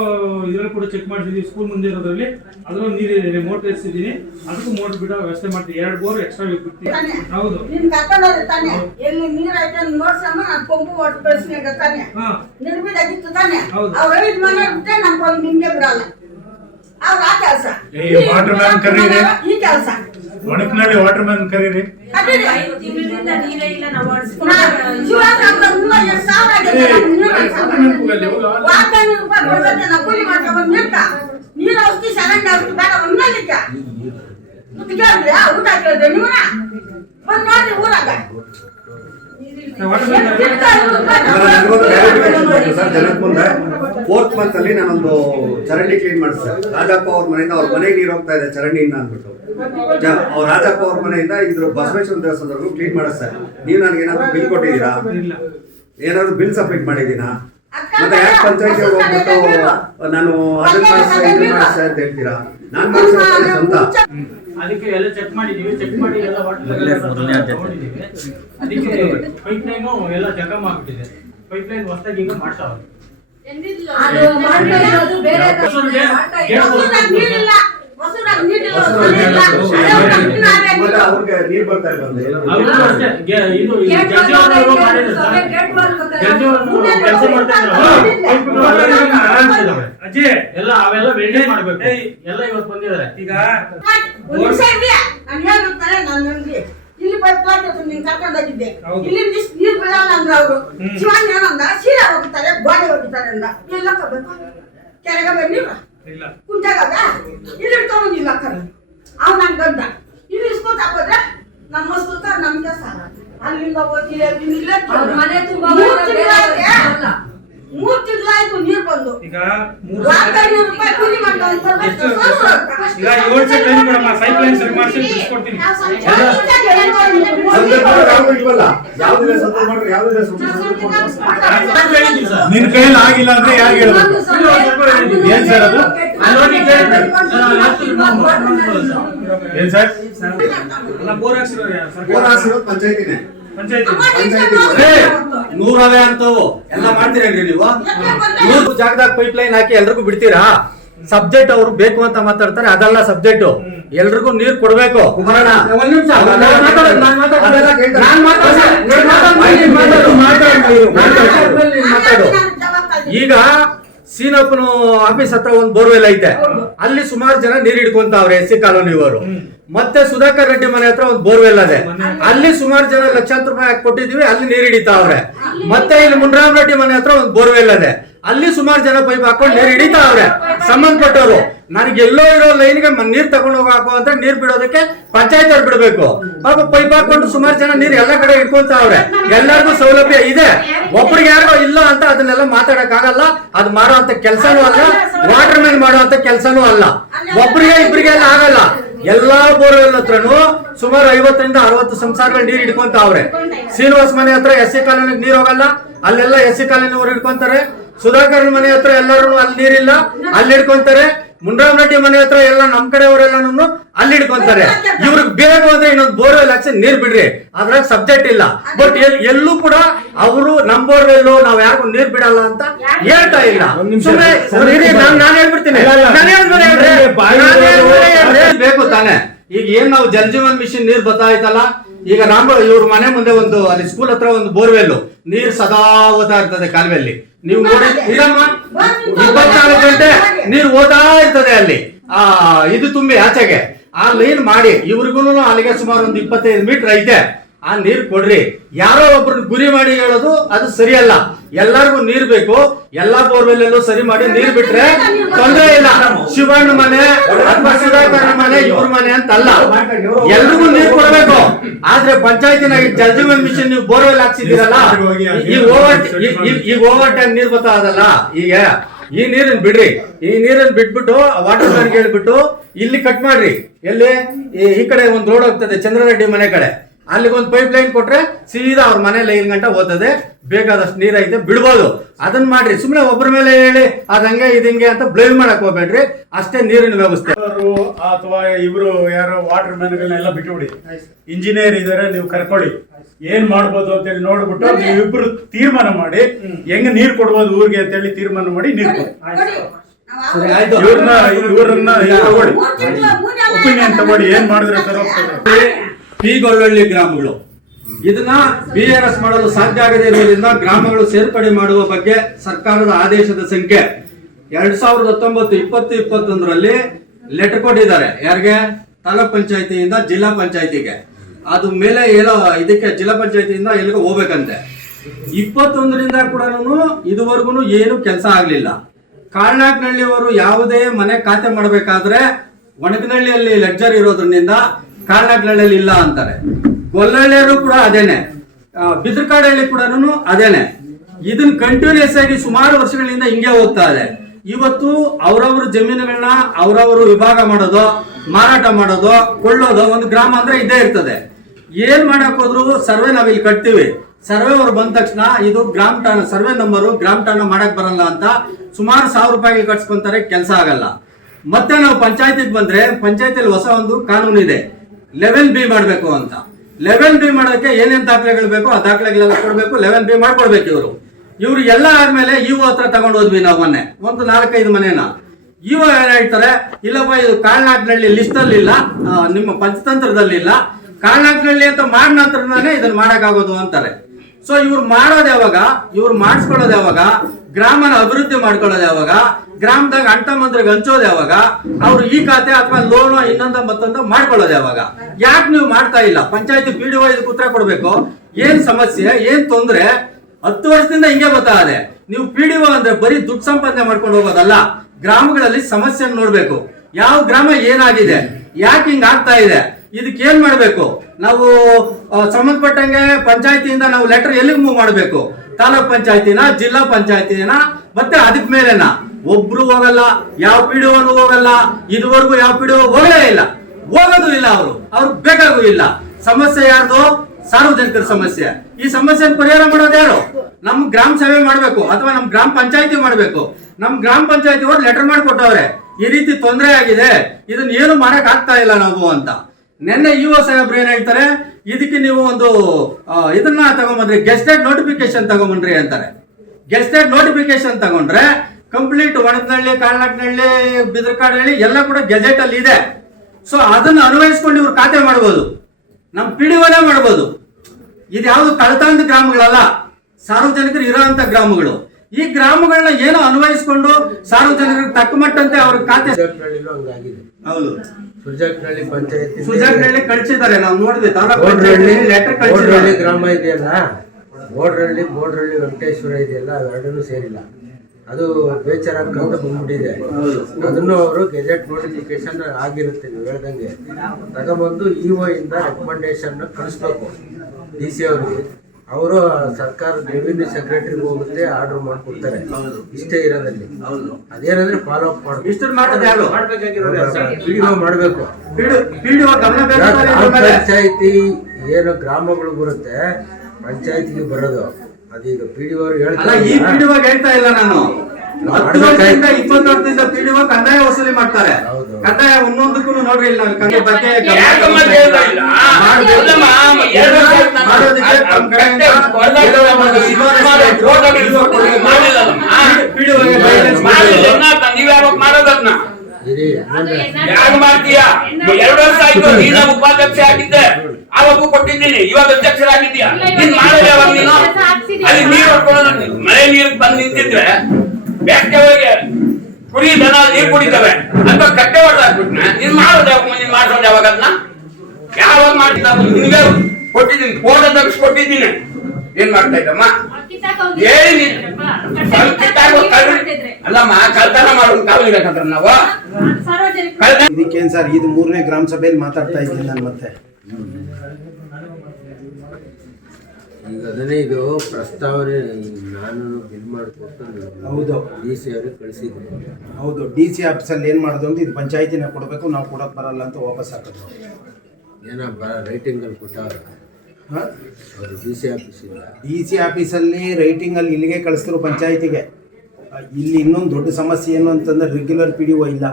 ಇದ್ರಲ್ಲಿ ಕೂಡ ಚೆಕ್ ಮಾಡಿಸಿದ್ವಿ ಸ್ಕೂಲ್ ಮುಂದೆ ಇರೋದ್ರಲ್ಲಿ. ಅದ್ರಲ್ಲಿ ನೀರಿದೆ ಮೋಟರ್ ಎಸಿದ್ದೀನಿ ಅದಕ್ಕೂ ಮೋಟರ್ ಬಿಡೋ ವ್ಯವಸ್ಥೆ ಮಾಡ್ತೀವಿ ಎರಡು ಬೋರ್ ಎಕ್ಸ್ಟ್ರಾ ಬಿಡ್ತೀವಿ ಹೌದು. ನಿನ್ ಕರ್ಕೊಂಡೋದ್ರೆ ತಾನೆ. ಎಲ್ಲಿ ನೀರ್ ನೋಡ್ಸಮ್ಮ ನಾನು ಪಂಪು ತಾನೆ. ತಾನೆ. ಅವ್ರ ಮನೆ ಬಿಟ್ಟೆ ನಮ್ಗೆ ಒಂದ್ ನಿಮ್ಗೆ ಬಿಡಲ್ಲ. ಅವ್ರ ಆ ಕೆಲಸ. ಈ ಕರೀರಿ. ಈ ಕೆಲಸ. ವಾಟರ್ ಮ್ಯಾನ್ ಕರೀರಿ. ಸಾವಿರ ಆಗೈತೆ, ನಮ್ಗೆ ನೀರ್ ಔಷಧಿ ಸರಂಡಿ ಔಷಧಿ ಬೇಡ ದುಡ್ಡು ಕೇಳಿದ್ರೆ ಊಟ ಕೇಳಿದ್ರೆ ನೀವನ? ಬಂದ್ ನೋಡ್ರಿ ಊರಾಗ. ಫೋರ್ತ್ ಮಂತ್ ಅಲ್ಲಿ ನಾನೊಂದು ಚರಂಡಿ ಕ್ಲೀನ್ ಮಾಡಿಸ್ದೆ ರಾಜಪ್ಪ ಅವ್ರ ಮನೆಯಿಂದ ಅವ್ರ ಮನೆಗೆ ನೀರು ಹೋಗ್ತಾ ಇದೆ ಚರಂಡಿಯಿಂದ ಅಂದ್ಬಿಟ್ಟು. ಜ- ಅವ್ರ ರಾಜಪ್ಪ ಅವ್ರ ಮನೆಯಿಂದ ಇದ್ರ ಬಸವೇಶ್ವರ ದೇವಸ್ಥಾನದವರೆಗೂ ಕ್ಲೀನ್ ಮಾಡಿಸ್ದೆ ನೀವು ನನಗೆ ಏನಾದ್ರು ಬಿಲ್ ಕೊಟ್ಟಿದ್ದೀರಾ? ಏನಾದ್ರು ಬಿಲ್ ಸಬ್ಮಿಟ್ ಮಾಡಿದ್ದೀನಾ ಮತ್ತೆ ಯಾಕೆ ಪಂಚಾಯತಿ ಹೋಗ್ಬಿಟ್ಟು ನಾನು ಅದನ್ನ ಮಾಡಿಸ್ತಾ ಇದನ್ನ ಮಾಡಿಸ್ತಾ ಅಂತ ಹೇಳ್ತೀರಾ? ನಾನ್ ಮಾಡಿಸ್ದೆ ಸ್ವಂತ. ಅದಕ್ಕೆ ಎಲ್ಲ ಚೆಕ್ ಮಾಡಿದೀವಿ ಚೆಕ್ ಮಾಡಿ ಎಲ್ಲ ಅದಕ್ಕೆ ಪೈಪ್ ಲೈನ್ ಎಲ್ಲ ಜಖಮ್ ಆಗ್ಬಿಟ್ಟಿದೆ ಪೈಪ್ ಲೈನ್ ಹೊಸದಾಗಿ ಈಗ ಮಾಡ್ತಾವ ಇಲ್ಲ. ನೀರು. ಬರ್ತಾ ಇಲ್ವಂತೆ ಅಜ್ಜಿ ಎಲ್ಲ ಅವೆಲ್ಲ ವೆಲ್ಡಿಂಗ್ ಮಾಡ್ಬೇಕು ಎಲ್ಲ ಇವತ್ತು ಬಂದಿದ್ದಾರೆ ಈಗ ಇಲ್ಲಿ ನೀನ್ ಕರ್ಕೊಂಡೋಗಿದ್ದೆ ಹೌದು. ಇಲ್ಲಿ ನೀರ್- ಬೀಳಲ್ಲ ಅಂದ್ರೆ ಅವ್ರು ಶಿವಾನ್ ಏನಂದ ಸೀರೆ ಹೋಗ್ತಾರೆ ಗೋಡೆ ಹೋಗ್ತಾರೆ ಅಂದ ಎಲ್ಲ ಕಬೇಕು ಕೆರೆಗ ಬರ್ಲಿಲ್ಲ ಇಲ್ಲ ಕುಂತಾಗ ಇಲ್ಲಿ ಇಟ್ಕೊಂಬಂದಿಲ್ಲ ಕರ ಅವ್ ನನ್ ಗಂಡ ಇಲ್ಲಿ ಇಸ್ಕೊತ ಹಾಕೋದ್ರೆ ನಮ್ಮ ಸುತ್ತ ನಮ್ಗೆ ಸಾಲ ಅಲ್ಲಿಂದ ಹೋಗಿಲ್ಲ ಇಲ್ಲಿಂದ ಅವ್ರ ಮನೆ ತುಂಬಾ ಮೂರ್ ತಿಂಗಳಾಯ್ತು. ನೀರ್ ಬಂದು. ಈಗ ಮೂರು ರೂಪಾಯಿ ಕೂಲಿ. ಎಷ್ಟು? ಈಗ ಏಳು ಸೆಟ್ ಲೈನ್ ಕೊಡಮ್ಮ ಲೈನ್ ಸರಿ ಮಾಡಿಸಿ ಬಿಡಿಸ್ಕೊಡ್ತೀನಿ ಯಾವ್ದು ಇಲ್ವಲ್ಲ? ಮಾಡ್ರೆ ಸರ್. ನಿನ್ ಕೈಯಲ್ಲಿ ಆಗಿಲ್ಲ ಅಂದ್ರೆ ಯಾರು ಹೇಳ್ಬೇಕು? ಏನ್ ಸರ್ ಅದು? ಏನ್ ಸರ್? ಅಲ್ಲ ಬೋರ್ ಹಾಕ್ಸಿರೋ? ಸರ್ಕಾರ? ಬೋರ್ ಹಾಕ್ಸಿರೋದು ಪಂಚಾಯತಿನೇ. ಪಂಚಾಯ್ತಿ ಪಂಚಾಯತಿ ನೂರವೇ ಅಂತವು. ಎಲ್ಲ ಮಾಡ್ತೀರೇನ್ರಿ ನೀವು? ನೂರು ಜಾಗದಾಗ ಪೈಪ್ ಲೈನ್ ಹಾಕಿ ಎಲ್ರಿಗೂ ಬಿಡ್ತೀರಾ? ಸಬ್ಜೆಕ್ಟ್ ಅವ್ರು ಬೇಕು ಅಂತ ಮಾತಾಡ್ತಾರೆ ಅದಲ್ಲ ಸಬ್ಜೆಕ್ಟ್ ಎಲ್ರಿಗೂ ನೀರ್ ಕೊಡ್ಬೇಕು. ಕುಮಾರಣ್ಣ ಒಂದ್ ನಿಮಿಷ. ಅದೆಲ್ಲ ನಾನ್ ಮಾತಾಡೋದು, ನಾನ್ ಮಾತಾಡೋದು. ಅದೆಲ್ಲ ಕೇಳ್ತಾರೆ. ನಾನ್ ಮಾತಾಡೋದು, ನೀನ್ ಮಾತಾಡ್ಮೇಲೆ ನೀನ್ ಮಾತಾಡು. ನಾನ್ ಮಾತಾಡ್ಮೇಲೆ ಮಾತಾಡು ಈಗ ಸೀನಪ್ಪನ ಆಫೀಸ್ ಹತ್ರ ಒಂದು ಬೋರ್ವೆಲ್ ಐತೆ. ಅಲ್ಲಿ ಸುಮಾರು ಜನ ನೀರ್ ಹಿಡ್ಕೊಂತಾವ್ರೆ ಎಸ್ ಸಿ ಕಾಲೋನಿಯವರು. ಮತ್ತೆ ಸುಧಾಕರ್ ರೆಡ್ಡಿ ಮನೆ ಹತ್ರ ಒಂದು ಬೋರ್ವೆಲ್ ಅದೇ. ಅಲ್ಲಿ ಸುಮಾರು ಜನ ಲಕ್ಷಾಂತರ ರೂಪಾಯಿ ಹಾಕಿ ಕೊಟ್ಟಿದೀವಿ ಅಲ್ಲಿ ನೀರ್ ಹಿಡಿತಾವ್ರೆ. ಮತ್ತೆ ಇಲ್ಲಿ ಮುನ್ರಾಮ್ ರೆಡ್ಡಿ ಮನೆ ಹತ್ರ ಒಂದು ಬೋರ್ವೆಲ್ ಅದೆ. ಅಲ್ಲಿ ಸುಮಾರು ಜನ ಪೈಪ್ ಹಾಕೊಂಡು ನೀರು ಹಿಡಿತಾ ಅವ್ರೆ ಸಂಬಂಧಪಟ್ಟವರು. ನನಗೆ ಎಲ್ಲೋ ಇರೋ ಲೈನ್ಗೆ ನೀರ್ ತಗೊಂಡು ಹೋಗಾಕೋ ಅಂತ ನೀರ್ ಬಿಡೋದಕ್ಕೆ ಪಂಚಾಯತ್ ಅವ್ರು ಬಿಡಬೇಕು. ಪಾಪ ಪೈಪ್ ಹಾಕೊಂಡು ಸುಮಾರು ಜನ ನೀರು ಎಲ್ಲ ಕಡೆ ಇಟ್ಕೊಂತಾವ್ರೆ ಎಲ್ಲರಿಗೂ ಸೌಲಭ್ಯ ಇದೆ. ಒಬ್ರಿಗೆ ಯಾರಿಗೋ ಇಲ್ಲ ಅಂತ ಅದನ್ನೆಲ್ಲ ಮಾತಾಡಕ್ ಆಗಲ್ಲ ಅದು ಮಾಡುವಂತ ಕೆಲಸನೂ ಅಲ್ಲ. ವಾಟರ್ ಮ್ಯಾನ್ ಮಾಡುವಂತ ಕೆಲಸನೂ ಅಲ್ಲ. ಒಬ್ರಿಗೆ ಇಬ್ರಿಗೆ ಎಲ್ಲ ಆಗಲ್ಲ. ಎಲ್ಲಾ ಬೋರ್ವೆಲ್ ಹತ್ರನು ಸುಮಾರು ಐವತ್ತರಿಂದ ಅರವತ್ತು ಸಂಸಾರಗಳು ನೀರ್ ಹಿಡ್ಕೊಂತಾವ್ರೆ. ಶ್ರೀನಿವಾಸ್ ಮನೆ ಹತ್ರ ಎಸ್ ಸಿ ಕಾಲೋನಿಗೆ ನೀರು ಹೋಗಲ್ಲ. ಅಲ್ಲೆಲ್ಲ ಎಸ್ ಸಿ ಕಾಲೋನಿಯವರು ಹಿಡ್ಕೊಂತಾರೆ. ಸುಧಾಕರ್ ಮನೆ ಹತ್ರ ಎಲ್ಲರೂ ಅಲ್ಲಿ ನೀರಿಲ್ಲ ಅಲ್ಲಿ ಹಿಡ್ಕೊಂತಾರೆ. ಮುನ್ರಾಮ್ ರೆಡ್ಡಿ ಮನೆ ಹತ್ರ ಎಲ್ಲ ನಮ್ ಕಡೆಯವರೆಲ್ಲನೂ ಅಲ್ಲಿ ಹಿಡ್ಕೊಂತಾರೆ. ಇವ್ರಿಗೆ ಬೇಕು ಅಂದ್ರೆ ಇನ್ನೊಂದು ಬೋರ್ವೆಲ್ ಹಾಕ್ಸಿ ನೀರ್ ಬಿಡ್ರಿ. ಅದ್ರಾಗ ಸಬ್ಜೆಕ್ಟ್ ಇಲ್ಲ. ಬಟ್ ಎಲ್ಲೂ ಕೂಡ ಅವರು ನಮ್ ಬೋರ್ವೆಲ್ ನಾವ್ ಯಾರಿಗೂ ನೀರ್ ಬಿಡಲ್ಲ ಅಂತ ಹೇಳ್ತಾ ಇಲ್ಲ. ನಾನು ಹೇಳ್ಬಿಡ್ತೀನಿ. ಬೇಕು ತಾನೆ. ಈಗ ಏನ್ ನಾವು ಜಲ್ ಜೀವನ್ ಮಿಷನ್ ನೀರ್ ಬರ್ತಾಯ್ತಲ್ಲ ಈಗ ರಾಮ, ಇವ್ರ ಮನೆ ಮುಂದೆ ಒಂದು, ಅಲ್ಲಿ ಸ್ಕೂಲ್ ಹತ್ರ ಒಂದು ಬೋರ್ವೆಲ್ ನೀರ್ ಸದಾ ಓದಾ ಇರ್ತದೆ ಕಾಲುವೆಲ್ಲಿ. ನೀವು ನೋಡಿ ಇದಮ್ಮ ಇಪ್ಪತ್ನಾಲ್ಕು ಗಂಟೆ ನೀರು ಓದಾ ಇರ್ತದೆ ಅಲ್ಲಿ. ಆ, ಇದು ತುಂಬಿ ಆಚೆಗೆ. ಆ ಲೈನ್ ಮಾಡಿ ಇವ್ರಿಗೂ ಅಲ್ಲಿಗೆ ಸುಮಾರು ಒಂದು ಇಪ್ಪತ್ತೈದು ಮೀಟರ್ ಐತೆ. ಆ ನೀರು ಕೊಡ್ರಿ. ಯಾರೋ ಒಬ್ರನ್ನ ಗುರಿ ಮಾಡಿ ಹೇಳೋದು ಅದು ಸರಿಯಲ್ಲ. ಎಲ್ಲರಿಗೂ ನೀರ್ ಬೇಕು. ಎಲ್ಲಾ ಬೋರ್ವೆಲ್ ಸರಿ ಮಾಡಿ ನೀರ್ ಬಿಟ್ರೆ ತೊಂದರೆ ಇಲ್ಲ. ಶಿವಣ್ಣ ಮನೆ ಅಥವಾ ಮನೆ ಇವ್ರ ಮನೆ ಅಂತ ಅಲ್ಲ. ಎಲ್ರಿಗೂ ನೀರ್ ಕೊಡ್ಬೇಕು. ಆದ್ರೆ ಪಂಚಾಯತಿನಾಗ ಜೀವನ್ ಮಿಷನ್ ನೀವು ಬೋರ್ವೆಲ್ ಹಾಕ್ಸಿದಿರಲ್ಲ ಈಗ ಓವರ್ ಈಗ ಓವರ್ ಟೈಮ್ ನೀರ್ ಬರ್ತಾ ಅದಲ್ಲ ಈಗ ಈ ನೀರನ್ನ ಬಿಡ್ರಿ. ಈ ನೀರನ್ ಬಿಟ್ಬಿಟ್ಟು ವಾಟರ್ ಪ್ಲಾನ್ ಹೇಳ್ಬಿಟ್ಟು ಇಲ್ಲಿ ಕಟ್ ಮಾಡ್ರಿ. ಎಲ್ಲಿ? ಈ- ಈ ಕಡೆ ಒಂದ್ ರೋಡ್ ಹೋಗ್ತದೆ ಚಂದ್ರರೆಡ್ಡಿ ಮನೆ ಕಡೆ. ಅಲ್ಲಿಗೆ ಒಂದು ಪೈಪ್ ಲೈನ್ ಕೊಟ್ರೆ ಸೀದಾ ಅವ್ರ ಮನೇಲಿ ಐದು ಗಂಟೆ ಓದದೆ ಬೇಕಾದಷ್ಟು ನೀರೈತೆ ಬಿಡ್ಬೋದು. ಅದನ್ನ ಮಾಡ್ರಿ. ಸುಮ್ಮನೆ ಒಬ್ಬರ ಮೇಲೆ ಹೇಳಿ ಅದಂಗೆ ಇದಂಗೆ ಅಂತ ಬ್ಲೇಮ್ ಮಾಡಕ್ ಹೋಗ್ಬೇಡ್ರಿ. ಅಷ್ಟೇ ನೀರಿನ ವ್ಯವಸ್ಥೆ. ಅವರು ಅಥವಾ ಇವರು ಯಾರು ವಾಟರ್ ಮ್ಯಾನ್ಗಳನ್ನೆಲ್ಲ ಬಿಟ್ಟುಬಿಡಿ. ಇಂಜಿನಿಯರ್ ಇದಾರೆ ನೀವು ಕರ್ಕೊಳ್ಳಿ ಏನ್ ಮಾಡ್ಬೋದು ಅಂತೇಳಿ ನೋಡ್ಬಿಟ್ಟು ನೀವಿಬ್ರು ತೀರ್ಮಾನ ಮಾಡಿ. ಹೆಂಗ್ ನೀರ್ ಕೊಡ್ಬೋದು ಊರಿಗೆ ಅಂತೇಳಿ ತೀರ್ಮಾನ ಮಾಡಿ ನೀರ್ ಕೊಡಿ. ಸರಿ ಆಯ್ತು. ಇವ್ರನ್ನ ಇವ್ರನ್ನ ತಗೊಳ್ಳಿ. ಒಪಿನಿಯನ್ ತಗೊಳ್ಳಿ ಏನ್ ಮಾಡಿದ್ರೆ ಸರ್ ಹೋಗ್ತದೆ? ಪೀಗೊಳ್ಳೊಳ್ಳಿ ಗ್ರಾಮಗಳು. ಇದನ್ನ ಎಸ್ ಮಾಡಲು ಸಾಧ್ಯ ಆಗದೇ ಇರುವುದರಿಂದ ಗ್ರಾಮಗಳು ಸೇರ್ಪಡೆ ಮಾಡುವ ಬಗ್ಗೆ ಸರ್ಕಾರದ ಆದೇಶದ ಸಂಖ್ಯೆ ಎರಡ್ ಸಾವಿರದ ಹತ್ತೊಂಬತ್ತು ಇಪ್ಪತ್ತು ಇಪ್ಪತ್ತೊಂದರಲ್ಲಿ ಲೆಟರ್ ಕೊಟ್ಟಿದ್ದಾರೆ. ಯಾರಿಗೆ? ತಾಲೂಕ್ ಪಂಚಾಯತಿಯಿಂದ ಜಿಲ್ಲಾ ಪಂಚಾಯತಿಗೆ. ಅದು ಮೇಲೆ ಏನೋ ಇದಕ್ಕೆ ಜಿಲ್ಲಾ ಪಂಚಾಯತಿಯಿಂದ ಎಲ್ಲಿಗೆ ಹೋಗ್ಬೇಕಂತೆ. ಇಪ್ಪತ್ತೊಂದರಿಂದ ಕೂಡ ಇದುವರೆಗೂ ಏನು ಕೆಲಸ ಆಗಲಿಲ್ಲ. ಕಾಳ್ನಾಗ್ನಳ್ಳಿ ಅವರು ಯಾವುದೇ ಮನೆ ಖಾತೆ ಮಾಡಬೇಕಾದ್ರೆ ಒಣಗನಹಳ್ಳಿಯಲ್ಲಿ ಲೆಕ್ಚರ್ ಇರೋದ್ರಿಂದ ಕಾಳ್ನಾಗ್ನಳ್ಳಿಯಲ್ಲಿ ಇಲ್ಲ ಅಂತಾರೆ. ಗೊಲ್ಲಳ್ಳಿಯರು ಕೂಡ ಅದೇನೆ. ಬಿದ್ರಕಾಡಲ್ಲಿ ಕೂಡ ಅದೇನೆ. ಇದನ್ನ ಕಂಟಿನ್ಯೂಸ್ ಆಗಿ ಸುಮಾರು ವರ್ಷಗಳಿಂದ ಹಿಂಗೆ ಹೋಗ್ತಾ ಇದೆ. ಇವತ್ತು ಅವರವ್ರ ಜಮೀನುಗಳನ್ನ ಅವರವರು ವಿಭಾಗ ಮಾಡೋದು, ಮಾರಾಟ ಮಾಡೋದು, ಕೊಳ್ಳೋದು ಒಂದು ಗ್ರಾಮ ಅಂದ್ರೆ ಇದೇ ಇರ್ತದೆ. ಏನ್ ಮಾಡಕ್ ಹೋದ್ರು ಸರ್ವೆ ನಾವಿಲ್ಲಿ ಕಟ್ತೀವಿ. ಸರ್ವೆ ಅವ್ರು ಬಂದ ತಕ್ಷಣ ಇದು ಗ್ರಾಮ ಠಾಣ, ಸರ್ವೆ ನಂಬರು ಗ್ರಾಮ ಟಾನ್ ಮಾಡಕ್ ಬರಲ್ಲ ಅಂತ ಸುಮಾರು ಸಾವಿರ ರೂಪಾಯಿ ಕಟ್ಸ್ಕೊಂತಾರೆ, ಕೆಲಸ ಆಗಲ್ಲ. ಮತ್ತೆ ನಾವು ಪಂಚಾಯತಿಗೆ ಬಂದ್ರೆ ಪಂಚಾಯತಿಯಲ್ಲಿ ಹೊಸ ಒಂದು ಕಾನೂನು ಲೆವೆಲ್ ಬಿ ಮಾಡಬೇಕು ಅಂತ. ಲೆವೆಲ್ ಬಿ ಮಾಡೋಕ್ಕೆ ಏನೇನು ದಾಖಲೆಗಳು ಬೇಕು ಆ ದಾಖಲೆಗಳೆಲ್ಲ ಕೊಡಬೇಕು ಲೆವೆಲ್ ಬಿ ಮಾಡ್ಕೊಡ್ಬೇಕು ಇವರು. ಇವರು ಎಲ್ಲ ಆದ್ಮೇಲೆ ಒ ಹತ್ರ ತಗೊಂಡು ಹೋದ್ವಿ ನಾವು ಮೊನ್ನೆ. ಒಂದು ನಾಲ್ಕೈದು ಮನೇನ. ಇವ ಏನ್ ಹೇಳ್ತಾರೆ ಇಲ್ಲಪ್ಪ ಇದು ಕಾಳ್ನಾಟ್ನಳ್ಳಿ ಲಿಸ್ಟ್ ಅಲ್ಲಿ ಇಲ್ಲ ನಿಮ್ಮ ಪಂಚತಂತ್ರದಲ್ಲಿ ಇಲ್ಲ. ಕಾಳ್ನಾಟ್ನಳ್ಳಿ ಅಂತ ಮಾಡ ನಂತರನೇ ಇದನ್ನ ಮಾಡೋಕ್ಕಾಗೋದು ಅಂತಾರೆ. ಸೊ ಇವ್ರು ಮಾಡೋದು ಯಾವಾಗ? ಇವ್ರು ಮಾಡಿಸ್ಕೊಳ್ಳೋದು ಯಾವಾಗ? ಗ್ರಾಮನ ಅಭಿವೃದ್ಧಿ ಮಾಡ್ಕೊಳ್ಳೋದು ಯಾವಾಗ? ಗ್ರಾಮದಾಗ ಅಂಟ ಮಂದ್ರಿಗೆ ಹಂಚೋದು ಯಾವಾಗ? ಅವ್ರು ಈ ಖಾತೆ ಅಥವಾ ಲೋನು ಇನ್ನೊಂದ ಮತ್ತೊಂದು ಮಾಡ್ಕೊಳ್ಳೋದು ಯಾವಾಗ? ಯಾಕೆ ನೀವು ಮಾಡ್ತಾ ಇಲ್ಲ? ಪಂಚಾಯತಿ ಪಿ ಡಿ ಇದಕ್ಕೆ ಉತ್ತರ ಕೊಡ್ಬೇಕು. ಏನ್ ಸಮಸ್ಯೆ? ಏನ್ ತೊಂದ್ರೆ? ಹತ್ತು ವರ್ಷದಿಂದ ಹಿಂಗೆ ಬರ್ತಾ ಇದೆ. ನೀವು ಪಿ ಡಿ ಅಂದ್ರೆ ಬರೀ ದುಡ್ಡು ಸಂಪಾದನೆ ಮಾಡ್ಕೊಂಡು ಹೋಗೋದಲ್ಲ. ಗ್ರಾಮಗಳಲ್ಲಿ ಸಮಸ್ಯೆ ನೋಡ್ಬೇಕು. ಯಾವ ಗ್ರಾಮ ಏನಾಗಿದೆ? ಯಾಕೆ ಹಿಂಗ್ ಆಗ್ತಾ ಇದೆ? ಇದಕ್ಕೆ ಏನ್ ಮಾಡಬೇಕು? ನಾವು ಸಂಬಂಧಪಟ್ಟಂಗೆ ಪಂಚಾಯತಿಯಿಂದ ನಾವು ಲೆಟರ್ ಎಲ್ಲಿಗೆ ಮೂವ್ ಮಾಡಬೇಕು? ತಾಲೂಕ್ ಪಂಚಾಯತಿನ, ಜಿಲ್ಲಾ ಪಂಚಾಯತಿನ, ಮತ್ತೆ ಅದಕ್ ಮೇಲೆನ? ಒಬ್ರು ಹೋಗಲ್ಲ, ಯಾವ ಪಿಡಿಒನು ಹೋಗಲ್ಲ, ಇದುವರೆಗೂ ಯಾವ ಪಿಡಿಒ ಹೋಗಲೇ ಇಲ್ಲ. ಹೋಗೋದು ಇಲ್ಲ ಅವರು. ಅವ್ರಿಗೆ ಬೇಕಾಗೂ ಇಲ್ಲ. ಸಮಸ್ಯೆ ಯಾರ್ದು? ಸಾರ್ವಜನಿಕರ ಸಮಸ್ಯೆ. ಈ ಸಮಸ್ಯೆ ಪರಿಹಾರ ಮಾಡೋದು ಯಾರು? ನಮ್ ಗ್ರಾಮ ಸಭೆ ಮಾಡಬೇಕು, ಅಥವಾ ನಮ್ ಗ್ರಾಮ ಪಂಚಾಯತಿ ಮಾಡಬೇಕು. ನಮ್ ಗ್ರಾಮ ಪಂಚಾಯತಿ ಅವ್ರು ಲೆಟರ್ ಮಾಡಿಕೊಟ್ಟವ್ರೆ. ಈ ರೀತಿ ತೊಂದರೆ ಆಗಿದೆ. ಇದನ್ನ ಏನು ಮಾಡಕ್ ಆಗ್ತಾ ಇಲ್ಲ ನಾವು ಅಂತ. ನಿನ್ನೆ ಯು ಯುವ ಸಾಹೇಬ್ರು ಏನ್ ಹೇಳ್ತಾರೆ? ಇದಕ್ಕೆ ನೀವು ಒಂದು ಇದನ್ನ ತಗೊಂಬಂದ್ರಿ ಗೆಸ್ಟೆಡ್ ನೋಟಿಫಿಕೇಶನ್ ತಗೊಂಬನ್ರಿ ಅಂತಾರೆ. ಗೆಸ್ಟೆಡ್ ನೋಟಿಫಿಕೇಶನ್ ತಗೊಂಡ್ರೆ ಕಂಪ್ಲೀಟ್ ಒಣಗನಹಳ್ಳಿ ಕಾಳ್ನಾಟ್ನಹಳ್ಳಿ ಬಿದ್ರಕಾಡಹಳ್ಳಿ ಎಲ್ಲ ಕೂಡ ಗೆಜೆಟ್ ಅಲ್ಲಿ ಇದೆ. ಸೊ ಅದನ್ನ ಅನ್ವಯಿಸ್ಕೊಂಡು ಇವ್ರು ಖಾತೆ ಮಾಡ್ಬೋದು. ನಮ್ಮ ಪಿಡಿಒನೇ ಮಾಡ್ಬೋದು. ಇದು ಯಾವುದು ಕಳತಾಂತ ಗ್ರಾಮಗಳಲ್ಲ ಸಾರ್ವಜನಿಕರು ಇರೋಂತ ಗ್ರಾಮಗಳು. ಈ ಗ್ರಾಮಗಳನ್ನ ಏನೋ ಅನ್ವಯಿಸ್ಕೊಂಡು ಸಾರ್ವಜನಿಕರಿಗೆ ತಕ್ಕ ಮಟ್ಟಂತೆ ಅವ್ರ ಖಾತೆ ಹೌದು. ಸುಜಾಕ್ನಹಳ್ಳಿ ಪಂಚಾಯತಿ ಸುಜಾಕ್ನಹಳ್ಳಿ ಕಳ್ಸಿದ್ದಾರೆ ನಾವು ನೋಡಿದ್ವಿ ತಾಲೂಕ್ ಬೋಡ್ರಳ್ಳಿ ಲೆಟರ್ ಗ್ರಾಮ ಇದೆಯಲ್ಲ? ಬೋಡ್ರಳ್ಳಿ ಬೋಡ್ರಳ್ಳಿ ವೆಂಕಟೇಶ್ವರ ಇದೆಯಲ್ಲ ಅವೆರಡೂ ಸೇರಿಲ್ಲ. ಅದು ಬೇಚಾರಕ್ಕಂತ ಬಂದ್ಬಿಟ್ಟಿದೆ. ಅದನ್ನು ಅವರು ಗೆಜೆಟ್ ನೋಟಿಫಿಕೇಶನ್ ಆಗಿರುತ್ತೆ ನೀವು ಹೇಳ್ದಂಗೆ. ತಗೊಂಬಂದು ಇ ಇಂದ ರೆಕಮೆಂಡೇಶನ್ ಕಳಿಸ್ಬೇಕು. ಡಿ ಸಿ ಅವರಿಗೆ. ಅವರು ಸರ್ಕಾರ ರೆವಿನ್ಯೂ ಸೆಕ್ರೆಟರಿ ಹೋಗುತ್ತೆ ಆರ್ಡರ್ ಮಾಡ್ಕೊಡ್ತಾರೆ. ಇಷ್ಟೇ ಇರೋದಲ್ಲಿ ಅದೇನಂದ್ರೆ ಫಾಲೋ ಅಪ್ ಮಾಡ್ಬೇಕು. ಮಾಡಬೇಕು ಗ್ರಾಮ ಪಂಚಾಯತಿ ಏನು ಗ್ರಾಮಗಳು ಬರುತ್ತೆ ಪಂಚಾಯತಿಗೆ ಬರೋದು. ಅದೀಗ ಪಿ ಡಿ ಇಲ್ಲ ಅಲ್ಲ ಹತ್ತು ವರ್ಷದಿಂದ ಇಪ್ಪತ್ತು ವರ್ಷದಿಂದ ಪಿಡಿಒ ಕಂದಾಯ ವಸೂಲಿ ಮಾಡ್ತಾರೆ. ಕಂದಾಯ ಒಂದೊಂದಕ್ಕೂ ನೋಡ್ರಿ ಇಲ್ಲ ಕಂದಾಯ ಬಗ್ಗೆ ಎರಡು ವರ್ಷ ಆಯ್ತು ನೀನ ಉಪಾಧ್ಯಕ್ಷ ಆಗಿದ್ದೆ. ಆವಾಗೂ ಕೊಟ್ಟಿದ್ದೀನಿ. ಇವಾಗ ಅಧ್ಯಕ್ಷರಾಗಿದ್ದೀಯಾ. ನೀನ್ ಮಾಡೋದು ಯಾವಾಗ ನೀನು? ಅಲ್ಲಿ ನೀರು ಹೊಡ್ಕೊಳ್ಳೋದು ಮಳೆ ನೀರಿಗೆ ಬಂದು ನಿಂತಿದ್ರೆ ಬೇಸಿಗೆ ಒಳಗೆ ಕುರಿ ದನ ನೀರು ಕುಡಿತವೆ. ಅಂತ ಕಟ್ಟೆ ಹೊಡೆದಾಕ್ಬಿಟ್ನ ನೀನ್ ಮಾಡೋದು ಯಾವಾಗ ನೀನ್ ಮಾಡೋದು ಯಾವಾಗ ಅದನ್ನ? ಯಾವಾಗ ಮಾಡ್ತಿದ್ದ ನಿನ್ಗೆ ಕೊಟ್ಟಿದ್ದೀನಿ. ಫೋಟೋ ತೆಗೆಸಿ ಕೊಟ್ಟಿದ್ದೀನಿ. ಏನ್ ಮಾಡ್ತಾ ಇದ್ದಮ್ಮ? ಹೇಳಿ ಅಲ್ಲಮ್ಮ ಕಳ್ತನ ಮಾಡೋನ್ ಕಾವಲಿಬೇಕಂದ್ರೆ ನಾವು. ಇದಕ್ಕೇನು ಸರ್? ಇದು ಮೂರನೇ ಗ್ರಾಮ ಸಭೆಯಲ್ಲಿ ಮಾತಾಡ್ತಾ ಇದ್ದೀನಿ ನಾನು ಮತ್ತೆ. ಈಗ ಅದನ್ನೇ ಇದು ಪ್ರಸ್ತಾವನೆ ನಾನು ಬಿಲ್ ಮಾಡಿಕೊಟ್ಟು ಹೌದು. ಡಿ ಸಿ ಅವ್ರಿಗೆ ಕಳಿಸಿದ್ರು. ಹೌದು. ಡಿ ಸಿ ಆಫೀಸಲ್ಲಿ ಏನು ಮಾಡೋದು ಅಂತ ಇದು ಪಂಚಾಯತಿನ ಕೊಡಬೇಕು ನಾವು ಕೊಡೋಕೆ ಬರಲ್ಲ ಅಂತ ವಾಪಸ್ ಹಾಕಿದ್ರು. ಏನೋ ಬ ರೈಟಿಂಗಲ್ಲಿ ಕೊಟ್ಟವ್ರ. ಹಾಂ? ಅವರು ಡಿ ಸಿ ಆಫೀಸಿಂದ. ಡಿ ಸಿ ಆಫೀಸಲ್ಲಿ ರೈಟಿಂಗಲ್ಲಿ ಇಲ್ಲಿಗೆ ಕಳಿಸಿದ್ರು ಪಂಚಾಯತಿಗೆ. ಇಲ್ಲಿ ಇನ್ನೊಂದು ದೊಡ್ಡ ಸಮಸ್ಯೆ ಏನು ಅಂತಂದ್ರೆ ರೆಗ್ಯುಲರ್ ಪಿ ಡಿ ಒ ಇಲ್ಲ.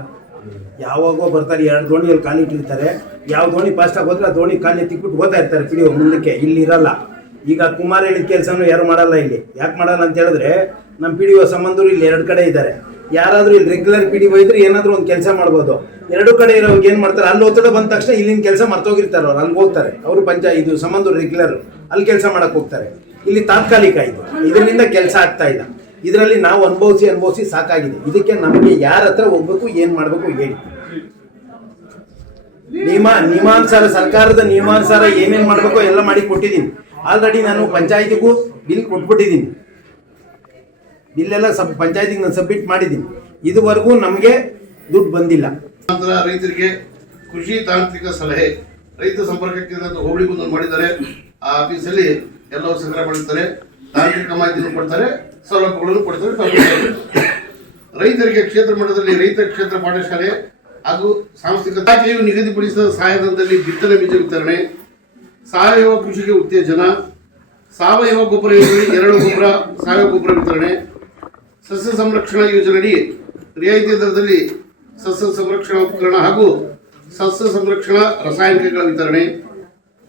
ಯಾವಾಗೋ ಬರ್ತಾರೆ ಎರಡು ದೋಣಿಯಲ್ಲಿ ಖಾಲಿ ಇಟ್ಟಿರ್ತಾರೆ ಯಾವ ದೋಣಿ ಫಾಸ್ಟಾಗಿ ಹೋದ್ರೆ ಆ ದೋಣಿ ಕಾಲಿ ಎತ್ತಿಕ್ಬಿಟ್ಟು ಹೋಗ್ತಾ ಇರ್ತಾರೆ ಪಿ ಡಿ ಒ ಮುಂದಕ್ಕೆ. ಇಲ್ಲಿ ಇರಲ್ಲ. ಈಗ ಕುಮಾರ್ ಹೇಳಿದ ಕೆಲಸನೂ ಯಾರು ಮಾಡಲ್ಲ ಇಲ್ಲಿ. ಯಾಕೆ ಮಾಡಲ್ಲ ಅಂತ ಹೇಳಿದ್ರೆ ನಮ್ಮ ಪಿ ಡಿ ಒ ಸಂಬಂಧರು ಇಲ್ಲಿ ಎರಡು ಕಡೆ ಇದ್ದಾರೆ. ಯಾರಾದರೂ ಇಲ್ಲಿ ರೆಗ್ಯುಲರ್ ಪಿ ಡಿ ಒ ಏನಾದರೂ ಒಂದು ಕೆಲಸ ಮಾಡ್ಬೋದು. ಎರಡು ಕಡೆ ಇರೋವಾಗ ಏನು ಮಾಡ್ತಾರೆ? ಅಲ್ಲಿ ಒತ್ತಡ ಬಂದ ತಕ್ಷಣ ಇಲ್ಲಿನ ಕೆಲಸ ಮರ್ತೋಗಿರ್ತಾರೆ ಅವ್ರು. ಅಲ್ಲಿ ಹೋಗ್ತಾರೆ. ಅವರು ಪಂಚ, ಇದು ಸಂಬಂಧ ರೆಗ್ಯುಲರ್ ಅಲ್ಲಿ ಕೆಲಸ ಮಾಡಕ್ ಹೋಗ್ತಾರೆ. ಇಲ್ಲಿ ತಾತ್ಕಾಲಿಕ ಇದು. ಇದರಿಂದ ಕೆಲಸ ಆಗ್ತಾ ಇಲ್ಲ. ಇದರಲ್ಲಿ ನಾವು ಅನುಭವಿಸಿ ಅನುಭವಿಸಿ ಸಾಕಾಗಿದೆ. ಇದಕ್ಕೆ ನಮಗೆ ಯಾರ ಹತ್ರ ಹೋಗ್ಬೇಕು, ಏನ್ ಮಾಡ್ಬೇಕು ಹೇಳಿ. ನಿಯಮ, ನಿಯಮಾನುಸಾರ ಸರ್ಕಾರದ ನಿಯಮಾನುಸಾರ ಏನೇನ್ ಮಾಡಬೇಕು ಎಲ್ಲ ಮಾಡಿ ಕೊಟ್ಟಿದ್ದೀನಿ. ಆಲ್ರೆಡಿ ನಾನು ಪಂಚಾಯತಿಗೂ ಬಿಲ್ ಕೊಟ್ಬಿಟ್ಟಿದ್ದೀನಿ. ಬಿಲ್ ಎಲ್ಲ ಸಬ್, ಪಂಚಾಯತಿಗೆ ನಾನು ಸಬ್ಮಿಟ್ ಮಾಡಿದ್ದೀನಿ. ಇದುವರೆಗೂ ನಮಗೆ ದುಡ್ಡು ಬಂದಿಲ್ಲ. ನಂತರ ರೈತರಿಗೆ ಕೃಷಿ ತಾಂತ್ರಿಕ ಸಲಹೆ, ರೈತ ಸಂಪರ್ಕ ಕೇಂದ್ರ ಹೋಬಳಿ ಬಂದು ಮಾಡಿದ್ದಾರೆ. ಆ ಆಫೀಸಲ್ಲಿ ಎಲ್ಲವೂ ಸಂಗ್ರಹ ಮಾಡಿರ್ತಾರೆ ತಾಂತ್ರಿಕ ಮಾಹಿತಿಯನ್ನು ಕೊಡ್ತಾರೆ, ಸೌಲಭ್ಯಗಳನ್ನು ಕೊಡ್ತಾರೆ ರೈತರಿಗೆ ಕ್ಷೇತ್ರ ಮಟ್ಟದಲ್ಲಿ ರೈತ ಕ್ಷೇತ್ರ ಪಾಠಶಾಲೆ ಹಾಗೂ ಸಾಂಸ್ಥಿಕ ಇಲಾಖೆಯು ನಿಗದಿಪಡಿಸಿದ ಸಹಾಯಧನದಲ್ಲಿ ಬಿತ್ತನೆ ಬೀಜ ವಿತರಣೆ ಸಾವಯವ ಕೃಷಿಗೆ ಉತ್ತೇಜನ, ಸಾವಯವ ಗೊಬ್ಬರ ಯೋಜನೆ ಎರಡು ಗೊಬ್ಬರ, ಸಾವಯವ ಗೊಬ್ಬರ ವಿತರಣೆ, ಸಸ್ಯ ಸಂರಕ್ಷಣಾ ಯೋಜನೆಯಡಿ ರಿಯಾಯಿತಿ ದರದಲ್ಲಿ ಸಸ್ಯ ಸಂರಕ್ಷಣಾ ಉಪಕರಣ ಹಾಗೂ ಸಸ್ಯ ಸಂರಕ್ಷಣಾ ರಾಸಾಯನಿಕಗಳ ವಿತರಣೆ,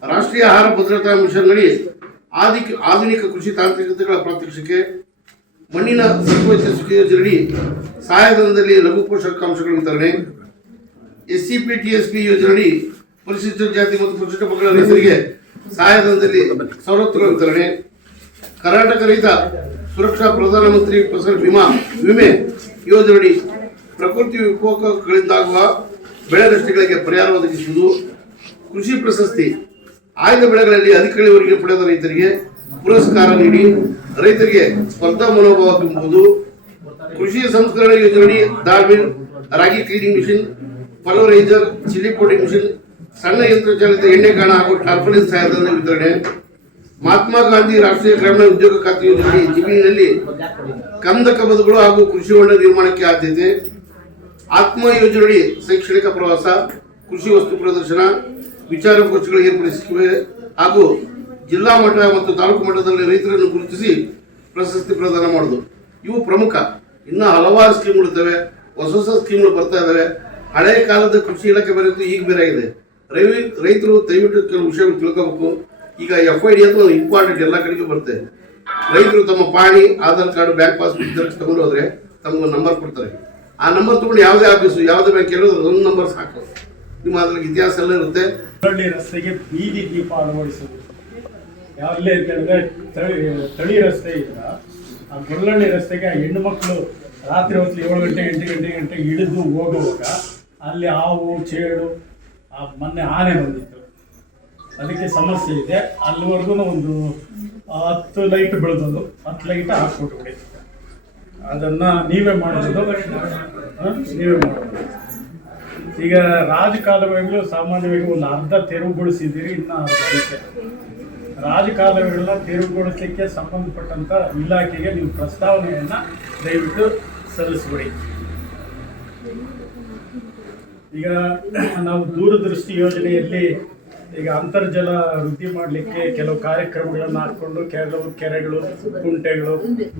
ರಾಷ್ಟ್ರೀಯ ಆಹಾರ ಭದ್ರತಾ ಮಿಷನ್ ನಡಿ ಆದಿಕ, ಆಧುನಿಕ ಕೃಷಿ ತಾಂತ್ರಿಕತೆಗಳ ಪ್ರಾತ್ಯಕ್ಷಿಕೆ, ಮಣ್ಣಿನ ಸತ್ವ ಹೆಚ್ಚಿಸುವಿಕೆ ಯೋಜನೆಯಡಿ ಸಹಾಯಧನದಲ್ಲಿ ಲಘು ಪೋಷಕಾಂಶಗಳ ವಿತರಣೆ S C P T S P ಯೋಜನೆಯಡಿ ಪರಿಶಿಷ್ಟ ಜಾತಿ ಮತ್ತು ಪರಿಶಿಷ್ಟ ಪಂಗಡ ರೈತರಿಗೆ ಸಹಾಯಧನದಲ್ಲಿ ಸವಲತ್ತುಗಳ ವಿತರಣೆ, ಕರ್ನಾಟಕ ರೈತ ಸುರಕ್ಷಾ ಪ್ರಧಾನಮಂತ್ರಿ ಫಸಲ್ ವಿಮಾ ವಿಮೆ ಯೋಜನೆಯಡಿ ಪ್ರಕೃತಿ ವಿಕೋಪಗಳಿಂದಾಗುವ ಬೆಳೆ ನಷ್ಟಗಳಿಗೆ ಪರಿಹಾರ ಒದಗಿಸುವುದು, ಕೃಷಿ ಪ್ರಶಸ್ತಿ, ಆಯ್ದ ಬೆಳೆಗಳಲ್ಲಿ ಅಧಿಕ ಇಳುವರಿಗೆ ಪಡೆದ ರೈತರಿಗೆ ಪುರಸ್ಕಾರ ನೀಡಿ ರೈತರಿಗೆ ಸ್ಪರ್ಧಾ ಮನೋಭಾವ ತುಂಬುವುದು ಕೃಷಿ ಸಂಸ್ಕರಣೆ ಯೋಜನೆಯಡಿ ದಾಳ್ಮಿನ್ ರಾಗಿ cleaning machine pulverizer chilli powdering machine ಸಣ್ಣ ಯಂತ್ರ ಚಾಲಿತ ಎಣ್ಣೆ ಕಾಣ ಹಾಗೂ ಟಾರ್ಪಲಿನ್ ಸಹಾಯಧನ ವಿತರಣೆ ಮಹಾತ್ಮ ಗಾಂಧಿ ರಾಷ್ಟ್ರೀಯ ಗ್ರಾಮೀಣ ಉದ್ಯೋಗ ಖಾತೆ ಯೋಜನೆ ಜಮೀನಿನಲ್ಲಿ ಕಂದ ಬದುಗಳು ಹಾಗೂ ಕೃಷಿ ಹೊಂಡ ನಿರ್ಮಾಣಕ್ಕೆ ಆದ್ಯತೆ. ಆತ್ಮ ಯೋಜನೆಯಡಿ ಶೈಕ್ಷಣಿಕ ಪ್ರವಾಸ, ಕೃಷಿ ವಸ್ತು ಪ್ರದರ್ಶನ ವಿಚಾರಗೋಷ್ಠಿಗಳು ಏರ್ಪಡಿಸಿವೆ ಹಾಗೂ ಜಿಲ್ಲಾ ಮಟ್ಟ ಮತ್ತು ತಾಲೂಕು ಮಟ್ಟದಲ್ಲಿ ರೈತರನ್ನು ಗುರುತಿಸಿ ಪ್ರಶಸ್ತಿ ಪ್ರದಾನ ಮಾಡೋದು ಇವು ಪ್ರಮುಖ. ಇನ್ನು ಹಲವಾರು ಸ್ಕೀಮ್ಗಳು ಇರ್ತವೆ ಹೊಸ ಹೊಸ ಸ್ಕೀಮ್ಗಳು ಬರ್ತಾ ಇದಾವೆ ಹಳೆಯ ಕಾಲದ ಕೃಷಿ ಇಲಾಖೆ ಬೇರೆ ಈಗ ಬೇರೆ ಇದೆ ರೈವಿ ರೈತರು ದಯವಿಟ್ಟು ಕೆಲವು ವಿಷಯಗಳು ತಿಳ್ಕೋಬೇಕು. ಈಗ ಎಫ್ ಐ ಡಿ ಅಂತ ಒಂದು ಇಂಪಾರ್ಟೆಂಟ್ ಎಲ್ಲ ಕಡೆಗೂ ಬರುತ್ತೆ. ರೈತರು ತಮ್ಮ ಪಾಣಿ Aadhaar card, bank passbook xerox ತಗೊಂಡು ಹೋದ್ರೆ ಒಂದು ನಂಬರ್ ಕೊಡ್ತಾರೆ. ಆ ನಂಬರ್ ತಗೊಂಡು ಯಾವುದೇ ಆಫೀಸು ಯಾವುದೇ ಬ್ಯಾಂಕ್ ಹೇಳೋದು ಅದೊಂದು ನಂಬರ್ ಸಾಕು. ನಿಮ್ಮ ಅದ್ರ ಇತಿಹಾಸ ಎಲ್ಲ ಇರುತ್ತೆ. ರಸ್ತೆಗೆ ಬೀದಿ ದೀಪ ಅಳವಡಿಸುವುದು ಯಾವಲ್ಲೇ ಅಂದ್ರೆ ತಳಿ ತಳಿ ರಸ್ತೆಯಿಂದ ಆ ಗೊಲ್ಲಳ್ಳಿ ರಸ್ತೆಗೆ ಆ ಹೆಣ್ಣು ಮಕ್ಕಳು ರಾತ್ರಿ ಹೊತ್ತು ಏಳು ಗಂಟೆ, ಎಂಟು ಗಂಟೆ ಗಂಟೆ ಇಳಿದು ಹೋಗುವಾಗ ಅಲ್ಲಿ ಹಾವು ಚೇಳು ಆ ಮೊನ್ನೆ ಆನೆ ಬಂದಿತ್ತು. ಅದಕ್ಕೆ ಸಮಸ್ಯೆ ಇದೆ. ಅಲ್ಲಿವರೆಗೂ ಒಂದು ಹತ್ತು ಲೈಟ್ ಬೆಳೆದದು ಹತ್ತು ಲೈಟ್ ಹಾಕ್ಕೊಟ್ಬಿಡಿ ಅದನ್ನ ನೀವೇ ಮಾಡೋದು? ನೀವೇ ಮಾಡೋದು. ಈಗ ರಾಜಕಾಲುವೆಗಳು ಸಾಮಾನ್ಯವಾಗಿ ಒಂದು ಅರ್ಧ ತೆರವುಗೊಳಿಸಿದ್ದೀರಿ, ಇನ್ನೂ ಅದಕ್ಕೆ ರಾಜಕಾಲುವೆಗಳನ್ನ ತೆರವುಗೊಳಿಸಲಿಕ್ಕೆ ಸಂಬಂಧಪಟ್ಟಂತ ಇಲಾಖೆಗೆ ನೀವು ಪ್ರಸ್ತಾವನೆಯನ್ನ ದಯವಿಟ್ಟು ಸಲ್ಲಿಸ್ಬಿಡಿ. ಈಗ ನಾವು ದೂರದೃಷ್ಟಿ ಯೋಜನೆಯಲ್ಲಿ ಈಗ ಅಂತರ್ಜಲ ವೃದ್ಧಿ ಮಾಡಲಿಕ್ಕೆ ಕೆಲವು ಕಾರ್ಯಕ್ರಮಗಳನ್ನು ಹಾಕೊಂಡು ಕೆಲವು ಕೆರೆಗಳು, ಕುಂಟೆಗಳು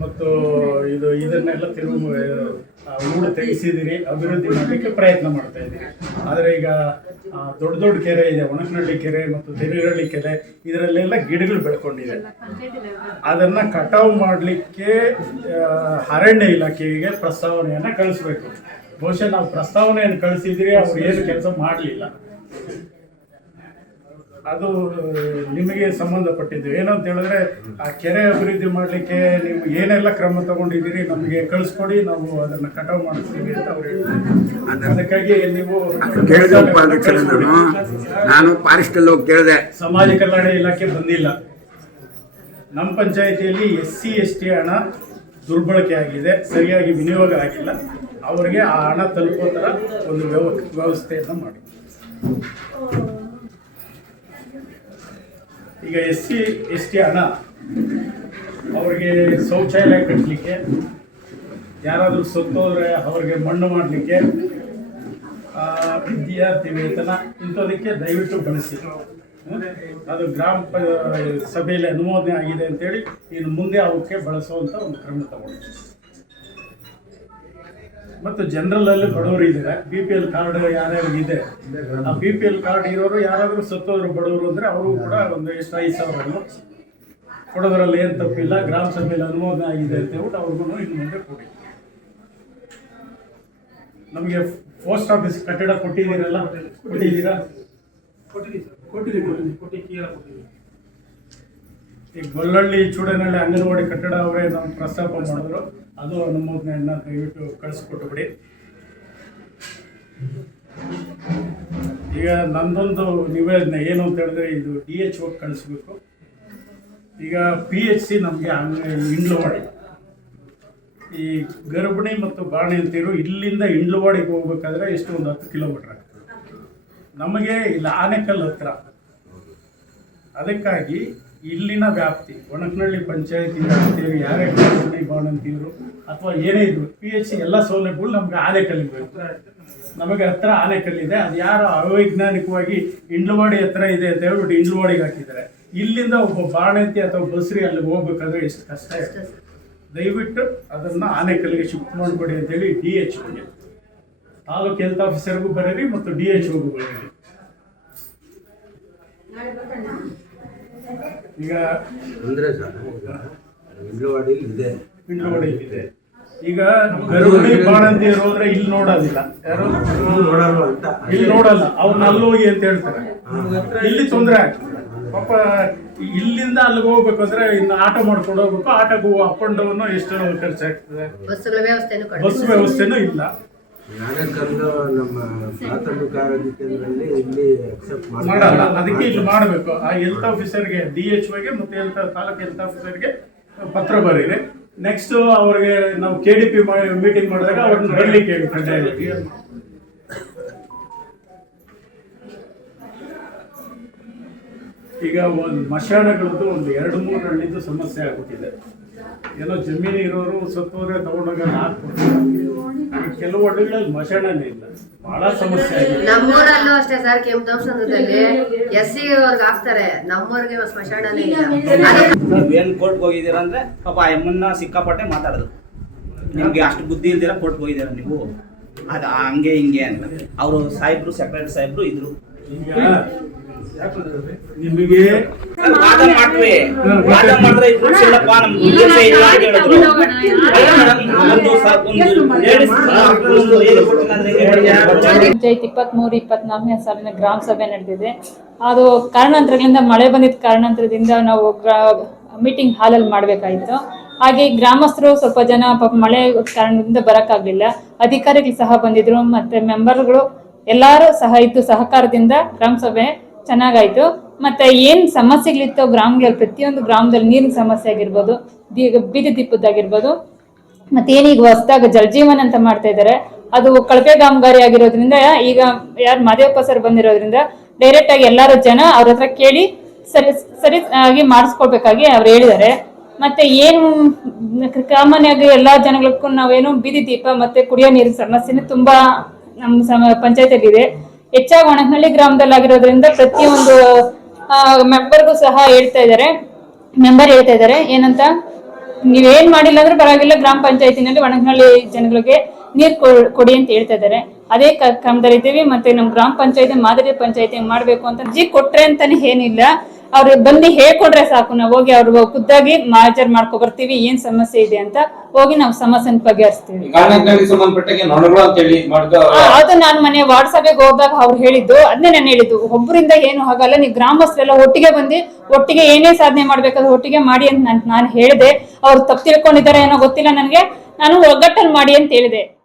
ಮತ್ತು ಇದು ಇದನ್ನೆಲ್ಲ ತಿರುವು ಊಟ ತೆಗೆಸಿದಿರಿ, ಅಭಿವೃದ್ಧಿ ಮಾಡಲಿಕ್ಕೆ ಪ್ರಯತ್ನ ಮಾಡ್ತಾ ಇದ್ದೀರಿ ಆದರೆ ಈಗ ದೊಡ್ಡ ದೊಡ್ಡ ಕೆರೆ ಇದೆ ಒಣಕನಹಳ್ಳಿ ಕೆರೆ ಮತ್ತು ತೆರಿಗಳ್ಳಿ ಕೆರೆ, ಇದರಲ್ಲೆಲ್ಲ ಗಿಡಗಳು ಬೆಳ್ಕೊಂಡಿದೆ ಅದನ್ನ ಕಟಾವು ಮಾಡಲಿಕ್ಕೆ ಅರಣ್ಯ ಇಲಾಖೆಗೆ ಪ್ರಸ್ತಾವನೆಯನ್ನು ಕಳಿಸ್ಬೇಕು. ಬಹುಶಃ ನಾವು ಪ್ರಸ್ತಾವನೆಯನ್ನು ಕಳಿಸಿದ್ರೆ ಅವ್ರು ಏನು ಕೆಲಸ ಮಾಡಲಿಲ್ಲ. ಅದು ನಿಮಗೆ ಸಂಬಂಧಪಟ್ಟಿದ್ದು. ಏನಂತ ಹೇಳಿದ್ರೆ ಆ ಕೆರೆ ಅಭಿವೃದ್ಧಿ ಮಾಡಲಿಕ್ಕೆ ನೀವು ಏನೆಲ್ಲ ಕ್ರಮ ತಗೊಂಡಿದ್ದೀರಿ ನಮಗೆ ಕಳಿಸ್ಕೊಡಿ ನಾವು ಅದನ್ನು ಕಟಾವು ಮಾಡಿಸ್ತೀವಿ ಅಂತ ಅವ್ರು ಹೇಳಿದ್ರು. ಅದಕ್ಕಾಗಿ ನೀವು ನಾನು ನಾನು ಫಾರೆಸ್ಟಲ್ಲಿ ಹೋಗಿ ಕೇಳಿದೆ. ಸಮಾಜ ಕಲ್ಯಾಣ ಇಲಾಖೆ ಬಂದಿಲ್ಲ. ನಮ್ಮ ಪಂಚಾಯಿತಿಯಲ್ಲಿ ಎಸ್ ಸಿ ಎಸ್ ಟಿ ಹಣ ದುರ್ಬಳಕೆ ಆಗಿದೆ. ಸರಿಯಾಗಿ ವಿನಿಯೋಗ ಆಗಿಲ್ಲ. ಅವರಿಗೆ ಆ ಹಣ ತಲುಪೋ ಥರ ಒಂದು ವ್ಯವ ವ್ಯವಸ್ಥೆಯನ್ನು ಮಾಡಿ ಈಗ ಎಸ್ ಸಿ, ಎಸ್ ಟಿ ಹಣ ಅವ್ರಿಗೆ ಶೌಚಾಲಯ ಕಟ್ಟಲಿಕ್ಕೆ ಯಾರಾದರೂ ಸತ್ತೋದ್ರೆ ಅವ್ರಿಗೆ ಮಣ್ಣು ಮಾಡಲಿಕ್ಕೆ ವಿದ್ಯಾರ್ಥಿ ವೇತನ ಇಂಥದಕ್ಕೆ ದಯವಿಟ್ಟು ಬಳಸಿ ಅದು ಗ್ರಾಮ ಸಭೆಯಲ್ಲಿ ಅನುಮೋದನೆ ಆಗಿದೆ ಅಂತೇಳಿ ಇನ್ನು ಮುಂದೆ ಅವಕ್ಕೆ ಬಳಸುವಂಥ ಒಂದು ಕ್ರಮ ತಗೊಂಡು. ಮತ್ತು ಜನರಲ್ ಅಲ್ಲಿ ಬಡವರು ಇದ್ದಾರೆ. ಬಿ ಪಿ ಎಲ್ ಕಾರ್ಡ್ ಯಾರ್ಯಾರು ಇದೆ? ಆ ಬಿ ಪಿ ಎಲ್ ಕಾರ್ಡ್ ಇರೋರು ಯಾರಾದರೂ ಸತ್ತೋದ್ರು, ಬಡವರು ಅಂದರೆ ಅವರು ಕೂಡ ಒಂದು ಎಷ್ಟು ಐದು ಸಾವಿರ ಕೊಡೋದ್ರಲ್ಲಿ ಏನು ತಪ್ಪಿಲ್ಲ, ಗ್ರಾಮ ಸಭೆಯಲ್ಲಿ ಅನುಮೋದನೆ ಆಗಿದೆ ಅಂತ ಹೇಳ್ಬಿಟ್ಟು ಅವ್ರಿಗೂ ಇನ್ನು ಮುಂದೆ ಕೊಡಿ. ನಮಗೆ ಪೋಸ್ಟ್ ಆಫೀಸ್ ಕಟ್ಟಡ ಕೊಟ್ಟಿದ್ದೀರಲ್ಲ? ಕೊಟ್ಟಿದ್ದೀರಾ? ಈಗ ಗೊಲ್ಲಳ್ಳಿ ಚೂಡನಹಳ್ಳಿ ಅಂಗನವಾಡಿ ಕಟ್ಟಡ ಅವರೇ ನಮ್ಮ ಪ್ರಸ್ತಾಪ ಮಾಡಿದ್ರು. ಅದು ಅನುಮೋದನೆಯನ್ನ ದಯವಿಟ್ಟು ಕಳಿಸ್ಕೊಟ್ಟು ಬಿಡಿ. ಈಗ ನಂದೊಂದು ನಿವೇದನೆ ಏನು ಅಂತ ಹೇಳಿದ್ರೆ ಇದು ಡಿ ಎಚ್ ಓ ಕಳಿಸ್ಬೇಕು. ಈಗ ಪಿ ಎಚ್ ಸಿ ನಮಗೆ ಇಂಡ್ಲವಾಡಿ. ಈ ಗರ್ಭಿಣಿ ಮತ್ತು ಬಾಣಿ ಅಂತೀರು ಇಲ್ಲಿಂದ ಇಂಡ್ಲವಾಡಿಗೆ ಹೋಗ್ಬೇಕಾದ್ರೆ ಎಷ್ಟು ಒಂದು ಹತ್ತು ಕಿಲೋಮೀಟರ್ ನಮಗೆ ಇಲ್ಲಿ ಆನೆಕಲ್ ಹತ್ರ. ಅದಕ್ಕಾಗಿ ಇಲ್ಲಿನ ವ್ಯಾಪ್ತಿ ಒಣಕನಹಳ್ಳಿ ಪಂಚಾಯತಿ ವ್ಯಾಪ್ತಿಯಲ್ಲಿ ಯಾರೇ ಗರ್ಭಿಣಿ ಬಾಣಂತಿಯರು ಅಥವಾ ಏನೇ ಇದ್ರು ಪಿ ಎಚ್ ಸಿ ಎಲ್ಲ ಸೌಲಭ್ಯಗಳು ನಮಗೆ ಆನೆಕಲ್ಲಿ ಬೇಕು ನಮಗೆ ಹತ್ರ ಆನೆಕಲ್ಲಿದೆ ಅದು ಯಾರು ಅವೈಜ್ಞಾನಿಕವಾಗಿ ಇಂಡ್ಲವಾಡಿ ಹತ್ರ ಇದೆ ಅಂತ ಹೇಳ್ಬಿಟ್ಟು ಇಂಡ್ಲವಾಡಿಗೆ ಹಾಕಿದ್ದಾರೆ. ಇಲ್ಲಿಂದ ಒಬ್ಬ ಬಾಣಂತಿ ಅಥವಾ ಬಸ್ರಿ ಅಲ್ಲಿಗೆ ಹೋಗ್ಬೇಕಾದ್ರೆ ಎಷ್ಟು ಕಷ್ಟ ಇದೆ ದಯವಿಟ್ಟು ಅದನ್ನು ಆನೆಕಲ್ಲಿಗೆ ಶಿಫ್ಟ್ ಮಾಡಿಕೊಡಿ ಅಂತೇಳಿ ಡಿ ಎಚ್ ಓಗೆ ತಾಲೂಕ್ ಹೆಲ್ತ್ ಆಫೀಸರ್ಗೂ ಬರೀರಿ ಮತ್ತು ಡಿ ಎಚ್ ಓಗೂ ಬರೀರಿ. ಈಗ ಅಂದ್ರೆ ಸರ್ ಇಂಡ್ಲವಾಡಿಲಿ ಇದೆ. ಇಂಡ್ಲವಾಡಿ ಇದೆ. ಈಗ ಗರ್ಭಿಣಿ ಬಾಣಂತಿಯರು ಹೋದ್ರೆ ಇಲ್ಲಿ ನೋಡೋದಿಲ್ಲ. ಯಾರು ಅಂತ? ಇಲ್ಲಿ ನೋಡಲ್ಲ ಅವ್ರನ್ನ ಅಲ್ಲಿ ಹೋಗಿ ಅಂತ ಹೇಳ್ತಾರೆ. ಇಲ್ಲಿ ತೊಂದರೆ ಆಗ್ತದೆ. ಪಾಪ ಇಲ್ಲಿಂದ ಅಲ್ಲಿಗೆ ಹೋಗ್ಬೇಕು ಅಂದ್ರೆ ಇನ್ನು ಆಟೋ ಮಾಡ್ಕೊಂಡು ಹೋಗ್ಬೇಕು. ಆಟೋಗೆ ಅಪ್ ಅಂಡ್ ಡೌನ್ ಎಷ್ಟು ಖರ್ಚಾಗ್ತದೆ? ಬಸ್ಸುಗಳ ವ್ಯವಸ್ಥೆನೂ ಬಸ್ ವ್ಯವಸ್ಥೆನೂ ಇಲ್ಲ. ನಮ್ಮ ಪ್ರಾಥಮಿಕ ಇಲ್ಲಿ ಅಕ್ಸೆಪ್ಟ್ ಮಾಡಲ್ಲ. ಅದಕ್ಕೆ ಇಲ್ಲಿ ಮಾಡಬೇಕು. ಆ ಹೆಲ್ತ್ ಆಫೀಸರ್ಗೆ ಡಿ ಎಚ್ ಒಗೆ ಮತ್ತೆ ಹೆಲ್ತ್ ತಾಲೂಕು ಹೆಲ್ತ್ ಆಫೀಸರ್ಗೆ ಪತ್ರ ಬರೀರಿ. ನೆಕ್ಸ್ಟ್ ಅವ್ರಿಗೆ ನಾವು ಕೆ ಡಿ ಪಿ ಮೀಟಿಂಗ್ ಮಾಡಿದಾಗ ಅವ್ರನ್ನ ಬರ್ಲಿಕ್ಕೆ ಈಗ ಒಂದು ಮಶಾನಗಳದ್ದು ಒಂದು ಎರಡು ಮೂರು ಹಳ್ಳಿದ್ದು ಸಮಸ್ಯೆ ಆಗ್ಬಿಟ್ಟಿದೆ. ಏನೋ ಜಮೀನು ಇರೋರು ಸತ್ತೋದ್ರೆ ತಗೊಂಡೋಗ ಹಾಕ್ಬೋದು ಕೆಲವು ಹಳ್ಳಿಗಳಲ್ಲಿ ಮಶಾಣನೇ ಇಲ್ಲ. ಬಹಳ ಸಮಸ್ಯೆ ಆಗಿದೆ. ನಮ್ಮೂರಲ್ಲೂ ಅಷ್ಟೇ ಸರ್ ಕೆಂಪದೋಷದಲ್ಲಿ ಎಸ್ ಸಿ ಅವ್ರಿಗೆ ಹಾಕ್ತಾರೆ. ನಮ್ಮೂರಿಗೆ ಸ್ಮಶಾನನೇ ಇಲ್ಲ. ಏನ್ ಕೋರ್ಟ್ಗೆ ಹೋಗಿದ್ದೀರಾ ಅಂದ್ರೆ ಪಾಪ ಎಮ್ಮನ್ನ ಸಿಕ್ಕಾಪಟ್ಟೆ ಮಾತಾಡೋದು. ನಿಮ್ಗೆ ಅಷ್ಟು ಬುದ್ಧಿ ಇಲ್ದಿರ ಕೋರ್ಟ್ಗೆ ಹೋಗಿದ್ದೀರ ನೀವು? ಅದ ಹಂಗೆ ಹಿಂಗೆ ಅಂತ. ಅವರು ಸಾಹೇಬ್ರು ಸೆಕ್ರೆಟರಿ ಸಾಹೇಬ್ರು ಇದ್ರು. ನಿಮಗೆ ವಾದ ಮಾಡಿದ್ರೆ ಇಲ್ಲಪ್ಪ ಉದ್ದೇಶ ಇಲ್ಲ ಅಂತ ಹೇಳಿದ್ರು ಒಂದು ಒಂದು ಪಂಚಾಯತ್ ಇಪ್ಪತ್ಮೂರು ಇಪ್ಪತ್ನಾಲ್ಕನೇ ಸಾಲಿನ ಗ್ರಾಮ ಸಭೆ ನಡೆದಿದೆ. ಅದು ಕಾರಣಾಂತರಗಳಿಂದ ಮಳೆ ಬಂದಿದ್ದ ಕಾರಣಾಂತರದಿಂದ ನಾವು ಮೀಟಿಂಗ್ ಹಾಲಲ್ಲಿ ಮಾಡಬೇಕಾಯಿತು. ಹಾಗೆ ಗ್ರಾಮಸ್ಥರು ಸ್ವಲ್ಪ ಜನ ಪಾಪ ಮಳೆ ಕಾರಣದಿಂದ ಬರೋಕ್ಕಾಗಲಿಲ್ಲ. ಅಧಿಕಾರಿಗಳು ಸಹ ಬಂದಿದ್ರು ಮತ್ತೆ ಮೆಂಬರ್ಗಳು ಎಲ್ಲರೂ ಸಹ ಇದ್ದು ಸಹಕಾರದಿಂದ ಗ್ರಾಮ ಸಭೆ ಚೆನ್ನಾಗಾಯ್ತು. ಮತ್ತೆ ಏನು ಸಮಸ್ಯೆಗಳಿತ್ತು ಗ್ರಾಮಗಳಲ್ಲಿ, ಪ್ರತಿಯೊಂದು ಗ್ರಾಮದಲ್ಲಿ ನೀರಿನ ಸಮಸ್ಯೆ ಆಗಿರ್ಬೋದು ಬೀದಿ ದೀಪದ್ದಾಗಿರ್ಬೋದು ಮತ್ತೆ ಏನೀಗ ಹೊಸದಾಗ ಜಲಜೀವನ ಅಂತ ಮಾಡ್ತಾ ಇದ್ದಾರೆ ಅದು ಕಳಪೆ ಕಾಮಗಾರಿ ಆಗಿರೋದ್ರಿಂದ, ಈಗ ಯಾರು ಮಾದೇವಪ್ಪ ಸರ್ ಬಂದಿರೋದ್ರಿಂದ ಡೈರೆಕ್ಟ್ ಆಗಿ ಎಲ್ಲಾರು ಜನ ಅವ್ರ ಹತ್ರ ಕೇಳಿ ಸರಿ ಸರಿ ಆಗಿ ಮಾಡಿಸ್ಕೊಳ್ಬೇಕಾಗಿ ಅವ್ರು ಹೇಳಿದ್ದಾರೆ ಮತ್ತೆ ಏನು ಕಾಮನ್ಯಾಗ ಎಲ್ಲ ಜನಗಳಿಗೂ ನಾವೇನು ಬೀದಿ ದೀಪ ಮತ್ತೆ ಕುಡಿಯೋ ನೀರಿನ ಸಮಸ್ಯೆನೂ ತುಂಬಾ ನಮ್ಮ ಸಮ ಪಂಚಾಯತಿಯಲ್ಲಿ ಇದೆ ಹೆಚ್ಚಾಗಿ ಒಣಹಳ್ಳಿ ಗ್ರಾಮದಲ್ಲಿ ಆಗಿರೋದ್ರಿಂದ ಪ್ರತಿಯೊಂದು ಮೆಂಬರ್ಗೂ ಸಹ ಹೇಳ್ತಾ ಇದ್ದಾರೆ. ಮೆಂಬರ್ ಹೇಳ್ತಾ ಇದ್ದಾರೆ. ಏನಂತ? ನೀವೇನ್ ಮಾಡಿಲ್ಲ ಅಂದ್ರೆ ಪರವಾಗಿಲ್ಲ, ಗ್ರಾಮ ಪಂಚಾಯತಿನಲ್ಲಿ ಒಣಹಳ್ಳಿ ಜನಗಳಿಗೆ ನೀರ್ ಕೊಡಿ ಅಂತ ಹೇಳ್ತಾ ಇದ್ದಾರೆ. ಅದೇ ಕ್ರಮದಲ್ಲಿ ಕ್ರಮದಲ್ಲಿದ್ದೀವಿ ಮತ್ತೆ ನಮ್ಮ ಗ್ರಾಮ ಪಂಚಾಯತಿ ಮಾದರಿ ಪಂಚಾಯತಿ ಮಾಡಬೇಕು ಅಂತ ಅರ್ಜಿ ಕೊಟ್ರೆ ಅಂತಾನೆ ಏನಿಲ್ಲ. ಅವ್ರು ಬಂದು ಹೇಳ್ಕೊಡ್ರೆ ಸಾಕು. ನಾವು ಹೋಗಿ ಅವ್ರು ಖುದ್ದಾಗಿ ಮಾಜರ್ ಮಾಡ್ಕೊ ಬರ್ತೀವಿ. ಏನ್ ಸಮಸ್ಯೆ ಇದೆ ಅಂತ ಹೋಗಿ ನಾವು ಸಮಸ್ಯೆನ ಬಗೆಹರಿಸ್ತೀವಿ. ಅದು ನಾನು ಮನೆ ವಾರ್ಡ್ ಸಭೆಗೆ ಹೋದಾಗ ಅವ್ರು ಹೇಳಿದ್ದು. ಅದನ್ನೇ ನಾನು ಹೇಳಿದ್ದು. ಒಬ್ಬರಿಂದ ಏನು ಆಗಲ್ಲ ನೀವು ಗ್ರಾಮಸ್ಥರೆಲ್ಲ ಒಟ್ಟಿಗೆ ಬಂದು ಒಟ್ಟಿಗೆ ಏನೇ ಸಾಧನೆ ಮಾಡ್ಬೇಕಾದ್ರೆ ಒಟ್ಟಿಗೆ ಮಾಡಿ ಅಂತ ನಾನು ನಾನು ಹೇಳಿದೆ. ಅವ್ರು ತಪ್ಪು ತಿಳ್ಕೊಂಡಿದ್ದಾರೆ ಏನೋ ಗೊತ್ತಿಲ್ಲ ನನಗೆ. ನಾನು ಒಗ್ಗಟ್ಟಲ್ಲಿ ಮಾಡಿ ಅಂತ ಹೇಳಿದೆ.